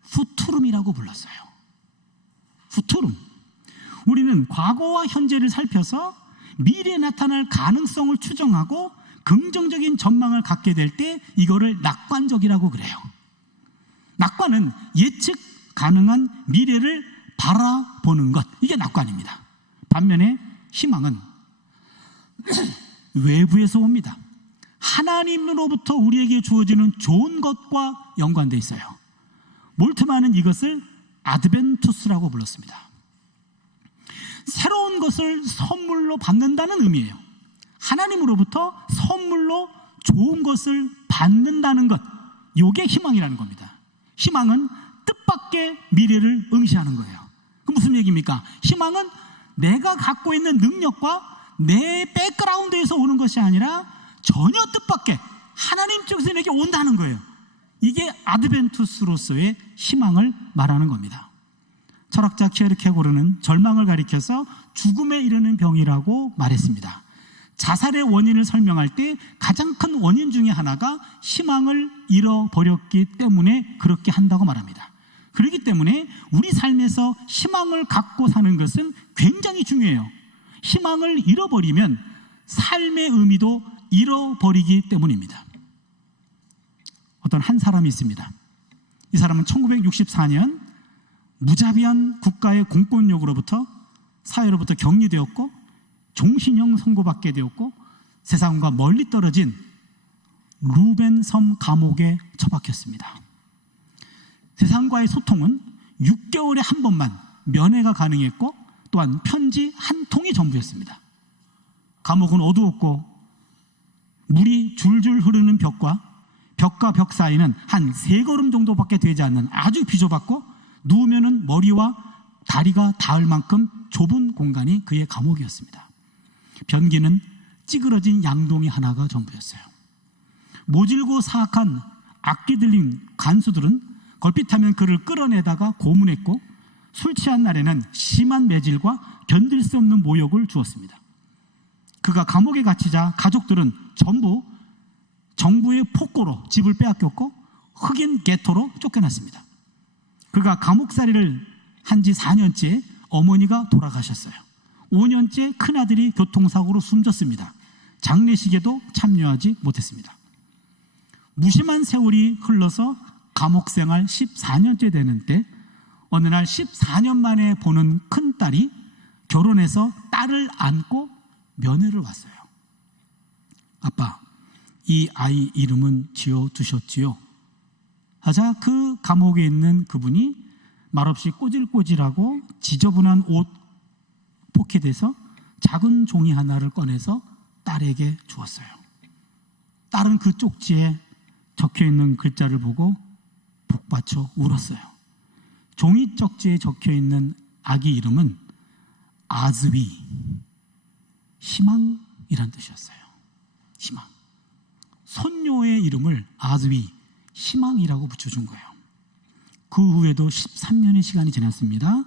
후투름이라고 불렀어요. 후투름. 우리는 과거와 현재를 살펴서 미래에 나타날 가능성을 추정하고 긍정적인 전망을 갖게 될 때 이거를 낙관적이라고 그래요. 낙관은 예측 가능한 미래를 바라보는 것, 이게 낙관입니다. 반면에 희망은 외부에서 옵니다. 하나님으로부터 우리에게 주어지는 좋은 것과 연관되어 있어요. 몰트만은 이것을 아드벤투스라고 불렀습니다. 새로운 것을 선물로 받는다는 의미예요. 하나님으로부터 선물로 좋은 것을 받는다는 것, 이게 희망이라는 겁니다. 희망은 뜻밖의 미래를 응시하는 거예요. 그 무슨 얘기입니까? 희망은 내가 갖고 있는 능력과 내 백그라운드에서 오는 것이 아니라 전혀 뜻밖의 하나님 쪽에서 내게 온다는 거예요. 이게 아드벤투스로서의 희망을 말하는 겁니다. 철학자 키에르케고르는 절망을 가리켜서 죽음에 이르는 병이라고 말했습니다. 자살의 원인을 설명할 때 가장 큰 원인 중에 하나가 희망을 잃어버렸기 때문에 그렇게 한다고 말합니다. 그렇기 때문에 우리 삶에서 희망을 갖고 사는 것은 굉장히 중요해요. 희망을 잃어버리면 삶의 의미도 잃어버리기 때문입니다. 어떤 한 사람이 있습니다. 이 사람은 1964년 무자비한 국가의 공권력으로부터 사회로부터 격리되었고 종신형 선고받게 되었고 세상과 멀리 떨어진 루벤섬 감옥에 처박혔습니다. 세상과의 소통은 6개월에 한 번만 면회가 가능했고 또한 편지 한 통이 전부였습니다. 감옥은 어두웠고 물이 줄줄 흐르는 벽과 벽 사이는 한 3걸음 정도밖에 되지 않는 아주 비좁았고 누우면은 머리와 다리가 닿을 만큼 좁은 공간이 그의 감옥이었습니다. 변기는 찌그러진 양동이 하나가 전부였어요. 모질고 사악한 악기 들린 간수들은 걸핏하면 그를 끌어내다가 고문했고 술 취한 날에는 심한 매질과 견딜 수 없는 모욕을 주었습니다. 그가 감옥에 갇히자 가족들은 전부 정부의 폭거로 집을 빼앗겼고 흑인 게토로 쫓겨났습니다. 그가 감옥살이를 한 지 4년째 어머니가 돌아가셨어요. 5년째 큰아들이 교통사고로 숨졌습니다. 장례식에도 참여하지 못했습니다. 무심한 세월이 흘러서 감옥생활 14년째 되는 때 어느 날 14년 만에 보는 큰딸이 결혼해서 딸을 안고 면회를 왔어요. 아빠, 이 아이 이름은 지어두셨지요? 하자 그 감옥에 있는 그분이 말없이 꼬질꼬질하고 지저분한 옷 포켓에서 작은 종이 하나를 꺼내서 딸에게 주었어요. 딸은 그 쪽지에 적혀있는 글자를 보고 복받쳐 울었어요. 종이 쪽지에 적혀있는 아기 이름은 아즈위, 희망이란 뜻이었어요. 희망. 손녀의 이름을 아즈위, 희망이라고 붙여준 거예요. 그 후에도 13년의 시간이 지났습니다.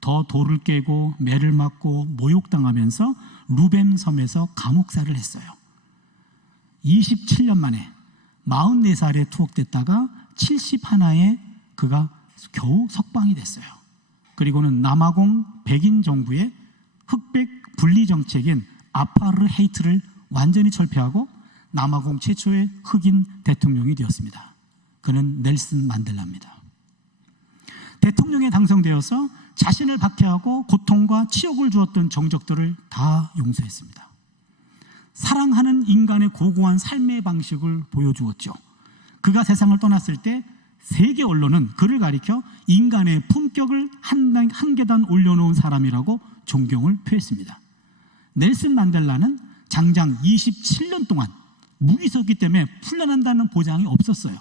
더 돌을 깨고 매를 맞고 모욕당하면서 루벤섬에서 감옥살이를 했어요. 27년 만에 44살에 투옥됐다가 71에 그가 겨우 석방이 됐어요. 그리고는 남아공 백인 정부의 흑백 분리 정책인 아파르헤이트를 완전히 철폐하고 남아공 최초의 흑인 대통령이 되었습니다. 그는 넬슨 만델라입니다. 대통령에 당선되어서 자신을 박해하고 고통과 치욕을 주었던 정적들을 다 용서했습니다. 사랑하는 인간의 고고한 삶의 방식을 보여주었죠. 그가 세상을 떠났을 때 세계 언론은 그를 가리켜 인간의 품격을 한 계단 올려놓은 사람이라고 존경을 표했습니다. 넬슨 만델라는 장장 27년 동안 무기석이기 때문에 풀려난다는 보장이 없었어요.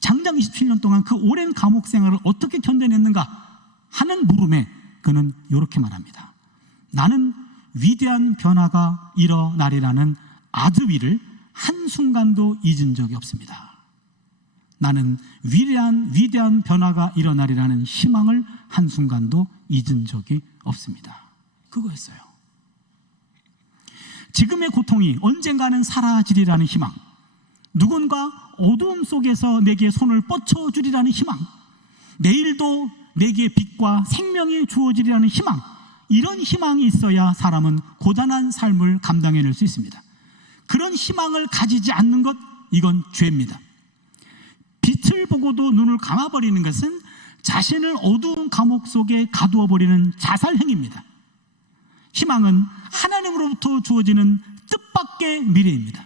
장장 27년 동안 그 오랜 감옥 생활을 어떻게 견뎌냈는가 하는 물음에 그는 이렇게 말합니다. 나는 위대한 변화가 일어나리라는 아드위를 한순간도 잊은 적이 없습니다. 나는 위대한 변화가 일어나리라는 희망을 한순간도 잊은 적이 없습니다. 그거였어요. 지금의 고통이 언젠가는 사라지리라는 희망, 누군가 어두움 속에서 내게 손을 뻗쳐주리라는 희망, 내일도 내게 빛과 생명이 주어지리라는 희망, 이런 희망이 있어야 사람은 고단한 삶을 감당해낼 수 있습니다. 그런 희망을 가지지 않는 것, 이건 죄입니다. 빛을 보고도 눈을 감아버리는 것은 자신을 어두운 감옥 속에 가두어버리는 자살행위입니다. 희망은 하나님으로부터 주어지는 뜻밖의 미래입니다.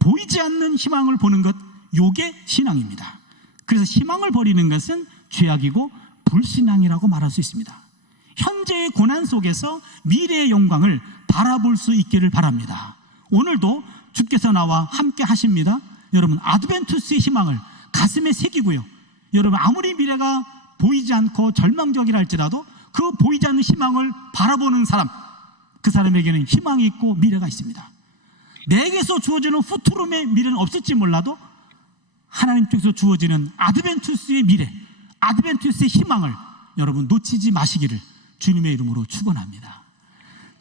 보이지 않는 희망을 보는 것, 요게 신앙입니다. 그래서 희망을 버리는 것은 죄악이고 불신앙이라고 말할 수 있습니다. 현재의 고난 속에서 미래의 영광을 바라볼 수 있기를 바랍니다. 오늘도 주께서 나와 함께 하십니다. 여러분, 아드벤투스의 희망을 가슴에 새기고요, 여러분 아무리 미래가 보이지 않고 절망적이라 할지라도 그 보이지 않는 희망을 바라보는 사람, 그 사람에게는 희망이 있고 미래가 있습니다. 내게서 주어지는 후투룸의 미래는 없을지 몰라도 하나님 쪽에서 주어지는 아드벤투스의 미래, 아드벤투스의 희망을 여러분 놓치지 마시기를 주님의 이름으로 축원합니다.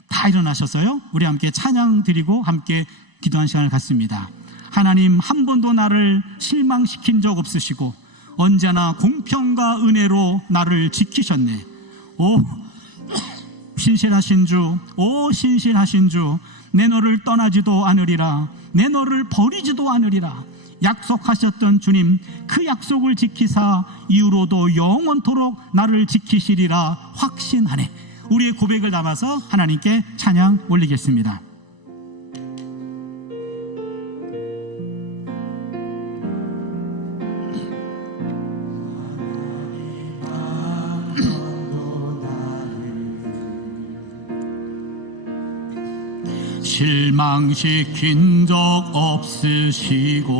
다 일어나셔서요, 우리 함께 찬양 드리고 함께 기도한 시간을 갖습니다. 하나님, 한 번도 나를 실망시킨 적 없으시고 언제나 공평과 은혜로 나를 지키셨네. 오 신실하신 주, 오 신실하신 주, 내 너를 떠나지도 않으리라, 내 너를 버리지도 않으리라. 약속하셨던 주님, 그 약속을 지키사 이후로도 영원토록 나를 지키시리라 확신하네. 우리의 고백을 담아서 하나님께 찬양 올리겠습니다. 실망시킨 적 없으시고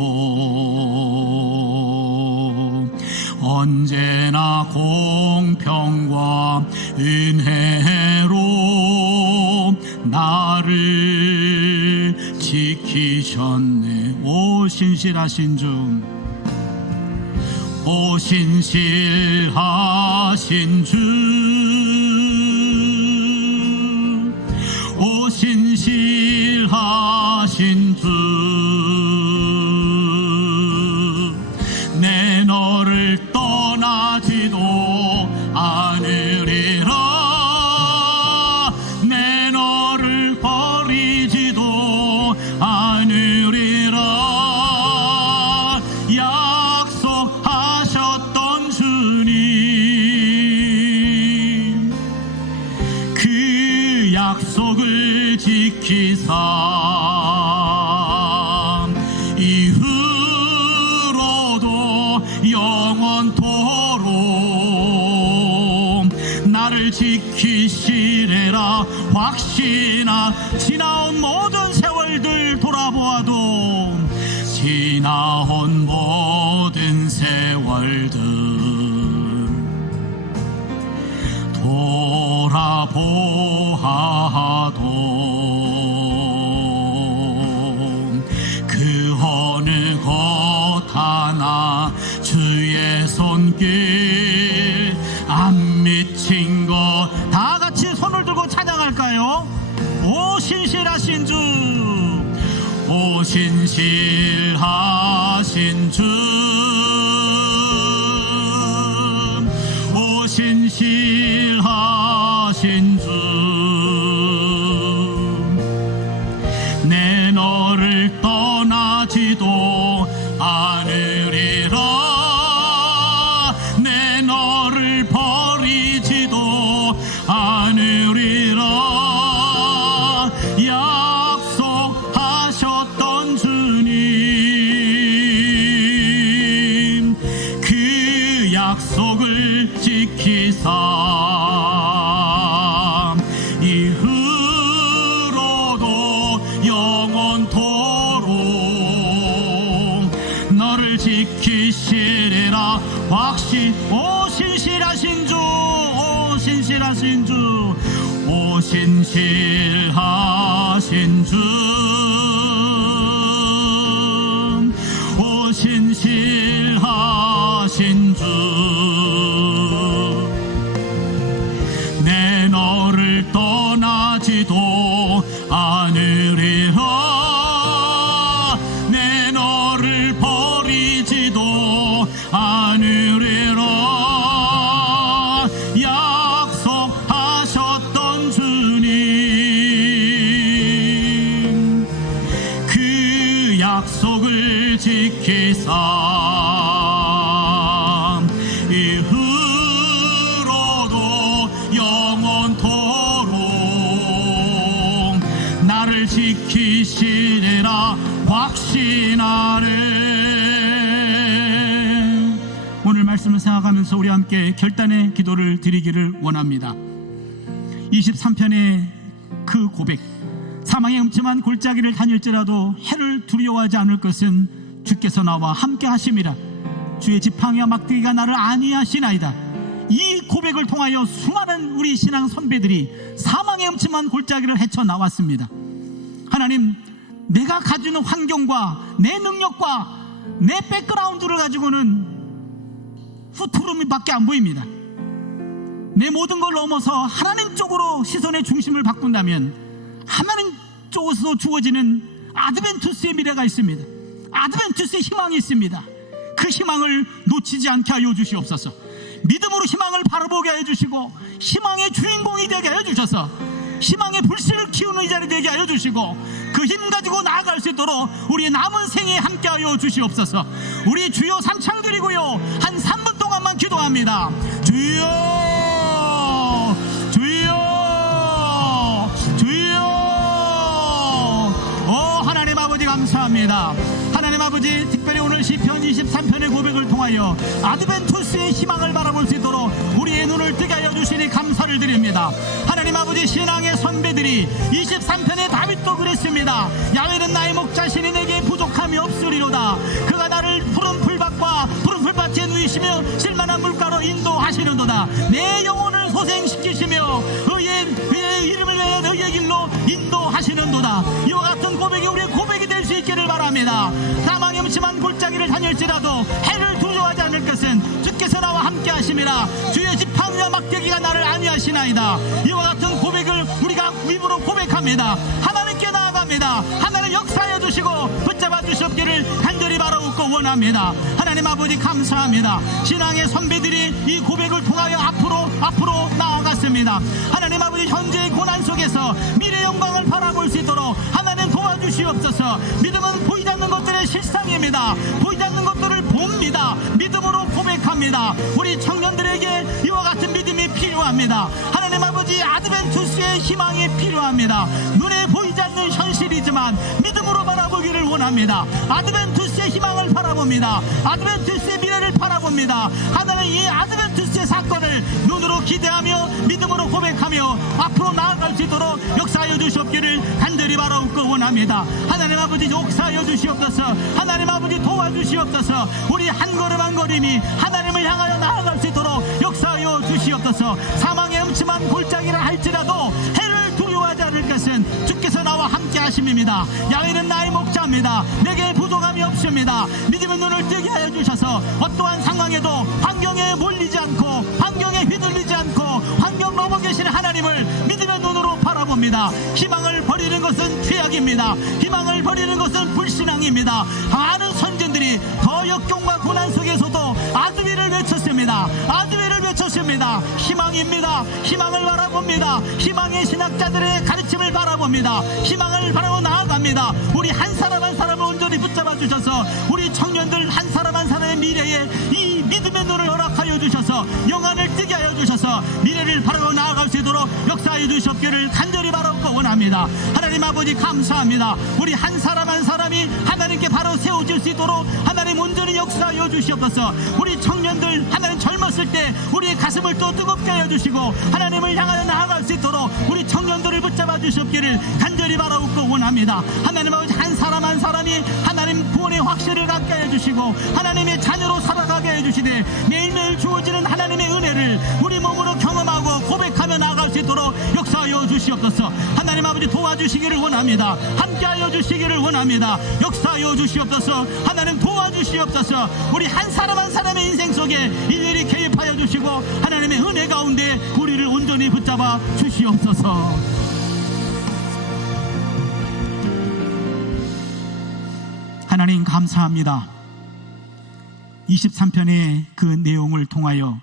언제나 공평과 은혜로 나를 지키셨네. 오 신실하신 주, 오 신실하신 주, 오 신실하신 주, 내 너를 떠나지도 않으리라, 내 너를 버리지도 않으리라. 약속하셨던 주님, 그 약속을 지키사 이후로도 영원토록 나를 지키시리라 확신하. 지나온 모든 세월들 돌아보아도, 지나온 모든 세월들 돌아보아도 그 어느 것 하나 주의 손길 안 미친 것. 다 같이 손을 들고 찬양할까요? 오 신실하신 주, 오 신실하신 주, 오 신실하신 주, 내 너를 떠나지도 않으리라, 내 너를 버리지도 않으리라. 약속하 지키사 이후로도 영원토록 너를 지키시리라. 오 신실하신 주, 오 신실하신 주, 오 신실하신 주, 오 신실하신 주, 내 너를 떠나지도 않으리라. 내 너를 버리지도 않으리라. 약속하셨던 주님, 그 약속을 지키사 이후로도 영원토록 나를 지키시리라 확신하네. 오늘 말씀을 생각하면서 우리 함께 결단의 기도를 드리기를 원합니다. 23편의 그 고백, 사망의 음침한 골짜기를 다닐지라도 해를 두려워하지 않을 것은 주께서 나와 함께 하심이라. 주의 지팡이와 막대기가 나를 안위하시나이다. 이 고백을 통하여 수많은 우리 신앙 선배들이 사망의 음침한 골짜기를 헤쳐나왔습니다. 하나님, 내가 가지는 환경과 내 능력과 내 백그라운드를 가지고는 후투루미밖에 안 보입니다. 내 모든 걸 넘어서 하나님 쪽으로 시선의 중심을 바꾼다면 하나님 쪽에서 주어지는 아드벤투스의 미래가 있습니다. 아드벤투스의 희망이 있습니다. 그 희망을 놓치지 않게 하여 주시옵소서. 믿음으로 희망을 바라보게 하여 주시고 희망의 주인공이 되게 하여 주셔서 희망의 불씨를 키우는 이 자리 되게 하여 주시고 그 힘 가지고 나아갈 수 있도록 우리의 남은 생에 함께하여 주시옵소서. 우리 주여 삼창 드리고요, 한 3분 동안만 기도합니다. 주여, 주여, 주여. 오 하나님 아버지 감사합니다. 하나님 아버지, 특별히 오늘 시편 23편의 고백을 통하여 아드벤투스의 희망을 바라볼 수 있도록 우리의 눈을 뜨게 하여 주시니 감사를 드립니다. 하나님 아버지, 신앙의 선배들이 23편의 다윗도 그랬습니다. 야훼는 나의 목자시니 내게 부족함이 없으리로다. 그가 나를 푸른 풀밭과 푸른 풀밭에 누이시며 실만한 물가로 인도하시는도다. 내 영혼을 소생시키시며 의의 이름을 위하여 의의 길로 인도하시는도다. 이와 같은 고백이 우리의 고백이 될 수 있기를 바랍니다. 사망의 음침한 골짜기를 다닐지라도 해를 두려워하지 않을 것은 주께서 나와 함께 하심이라. 주의 지팡이와 막대기가 나를 안위하시나이다. 이와 같은 고백을 우리가 입으로 고백합니다. 하나님께 나아갑니다. 하나님 역사해 주시고 붙잡아 주시옵기를 간절히 바라옵고 원합니다. 하나님 아버지 감사합니다. 신앙의 선배들이 이 고백을 통하여 앞으로 나아갔습니다. 하나님 아버지, 현재의 고난 속에서 미래 영광을 바라볼 수 있도록 하나님 도와주시옵소서. 믿음은 보이지 않는 것들의 실상입니다. 보이지 않는 것들을 봅니다. 믿음으로 고백합니다. 우리 청년들에게 이와 같은 믿음이 필요합니다. 하나님 아버지, 아드벤투스의 희망이 필요합니다. 눈에 보이지 않는 현실이지만 믿음으로 바라보기를 원합니다. 아드벤투스의 희망을 바라봅니다. 아드벤투스의 미래를 바라봅니다. 하나님, 이 아드벤투스의 사건을 눈으로 기대하며 믿음으로 고백하며 앞으로 나아갈 수 있도록 역사하여 주시옵기를 간절히 바라옵고 원합니다. 하나님 아버지, 역사하여 주시옵소서. 하나님 아버지, 도와주시옵소서. 우리 한 걸음 한 걸음이 하나님을 향하여 나아갈 수 있도록 역사하여 주시옵소서. 사망의 음침한 골짜기를 할지라도 해를 두려워하지 않을 것은 주께서 나와 함께 하심입니다. 야훼는 나의 목자입니다. 내게 부족함이 없습니다. 믿음의 눈을 뜨게 하여 주셔서 어떠한 상황에도 환경에 몰리지 않고 환경에 휘둘리지 않고 환경 넘어 계시는 하나님을 믿음의 눈으로 바라봅니다. 희망을 버리는 것은 죄악입니다. 희망을 버리는 것은 불신앙입니다. 많은 선진들이 더 역경과 고난 속에서도 아드위를 외쳤습니다. 아드위를 외쳤습니다. 희망입니다. 희망을 바라봅니다. 희망의 신학자들의 가르침을 바라봅니다. 희망을 바라보 나아갑니다. 우리 한 사람 한 사람을 온전히 붙잡아 주셔서 우리 청년들 한 사람 한 사람의 미래에 이 믿음의 눈을 허락하여 주셔서 영안을 뜨게 하여 주셔서 미래를 바라보 나아갈 수 있도록 역사하여 주셨기를 간절히 바라고 원합니다. 하나님 아버지 감사합니다. 우리 한 사람 한 사람이 하나님께 바로 세워질 수 있도록 하나님 온전히 역사하여 주시옵소서. 우리 청년들 하나님 젊었을 때 우리의 가슴을 또 뜨겁게 하여 주시고 하나님을 향하여 나아갈 수 있도록 우리 청년들을 붙잡아 주시옵기를 간절히 바라옵고 원합니다. 하나님 아버지, 한 사람 한 사람이 하나님 구원의 확신을 갖게 하여 주시고 하나님의 자녀로 살아가게 해 주시되 매일매일 주어지는 하나님의 은혜를 우리 몸으로 경험하고 고백하며 나아갈 수 있도록 역사하여 주시옵소서. 하나님 아버지, 도와주시기를 원합니다. 함께하여 주시기를 원합니다. 역사하여 주시옵소서. 하나님 도와주시옵소서. 우리 한 사람 한 사람의 인생 속에 일일이 개입하여 주시고 하나님의 은혜 가운데 우리를 온전히 붙잡아 주시옵소서. 하나님 감사합니다. 23편의 그 내용을 통하여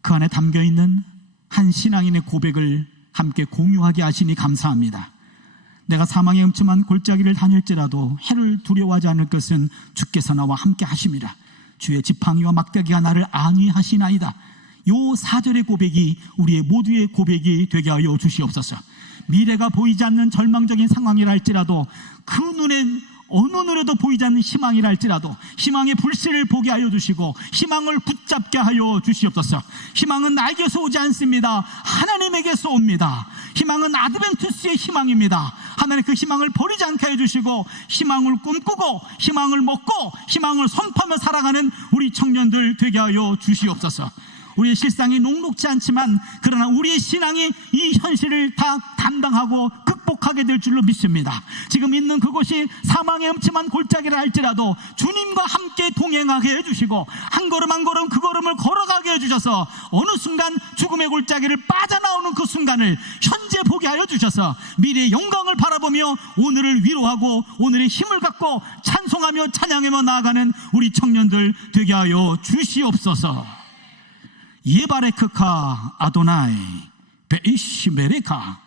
그 안에 담겨있는 한 신앙인의 고백을 함께 공유하게 하시니 감사합니다. 내가 사망의 음침한 골짜기를 다닐지라도 해를 두려워하지 않을 것은 주께서 나와 함께 하심이라. 주의 지팡이와 막대기가 나를 안위하시나이다. 요 4절의 고백이 우리의 모두의 고백이 되게 하여 주시옵소서. 미래가 보이지 않는 절망적인 상황이라 할지라도 그 눈엔 어느 눈에도 보이지 않는 희망이라 할지라도 희망의 불씨를 보게 하여 주시고 희망을 붙잡게 하여 주시옵소서. 희망은 나에게서 오지 않습니다. 하나님에게서 옵니다. 희망은 아드벤투스의 희망입니다. 하나님 그 희망을 버리지 않게 해주시고 희망을 꿈꾸고 희망을 먹고 희망을 선포하며 살아가는 우리 청년들 되게 하여 주시옵소서. 우리의 실상이 녹록지 않지만 그러나 우리의 신앙이 이 현실을 다 담당하고 극복하게 될 줄로 믿습니다. 지금 있는 그곳이 사망의 음침한 골짜기라 할지라도 주님과 함께 동행하게 해주시고 한 걸음 한 걸음 그 걸음을 걸어가게 해주셔서 어느 순간 죽음의 골짜기를 빠져나오는 그 순간을 현재 보게 하여 주셔서 미래의 영광을 바라보며 오늘을 위로하고 오늘의 힘을 갖고 찬송하며 찬양하며 나아가는 우리 청년들 되게 하여 주시옵소서. 예바레크카 아도나이 베이시메레카,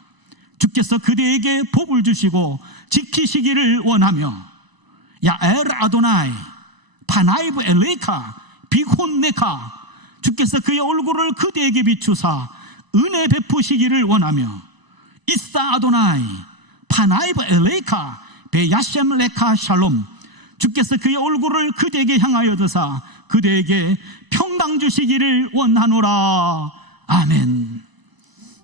주께서 그대에게 복을 주시고 지키시기를 원하며 야엘 아도나이 파나이브 엘레카 비혼네카, 주께서 그의 얼굴을 그대에게 비추사 은혜 베푸시기를 원하며 이사 아도나이 파나이브 엘레카 베야셈 레카 샬롬, 주께서 그의 얼굴을 그대에게 향하여 드사 그대에게 평강 주시기를 원하노라. 아멘.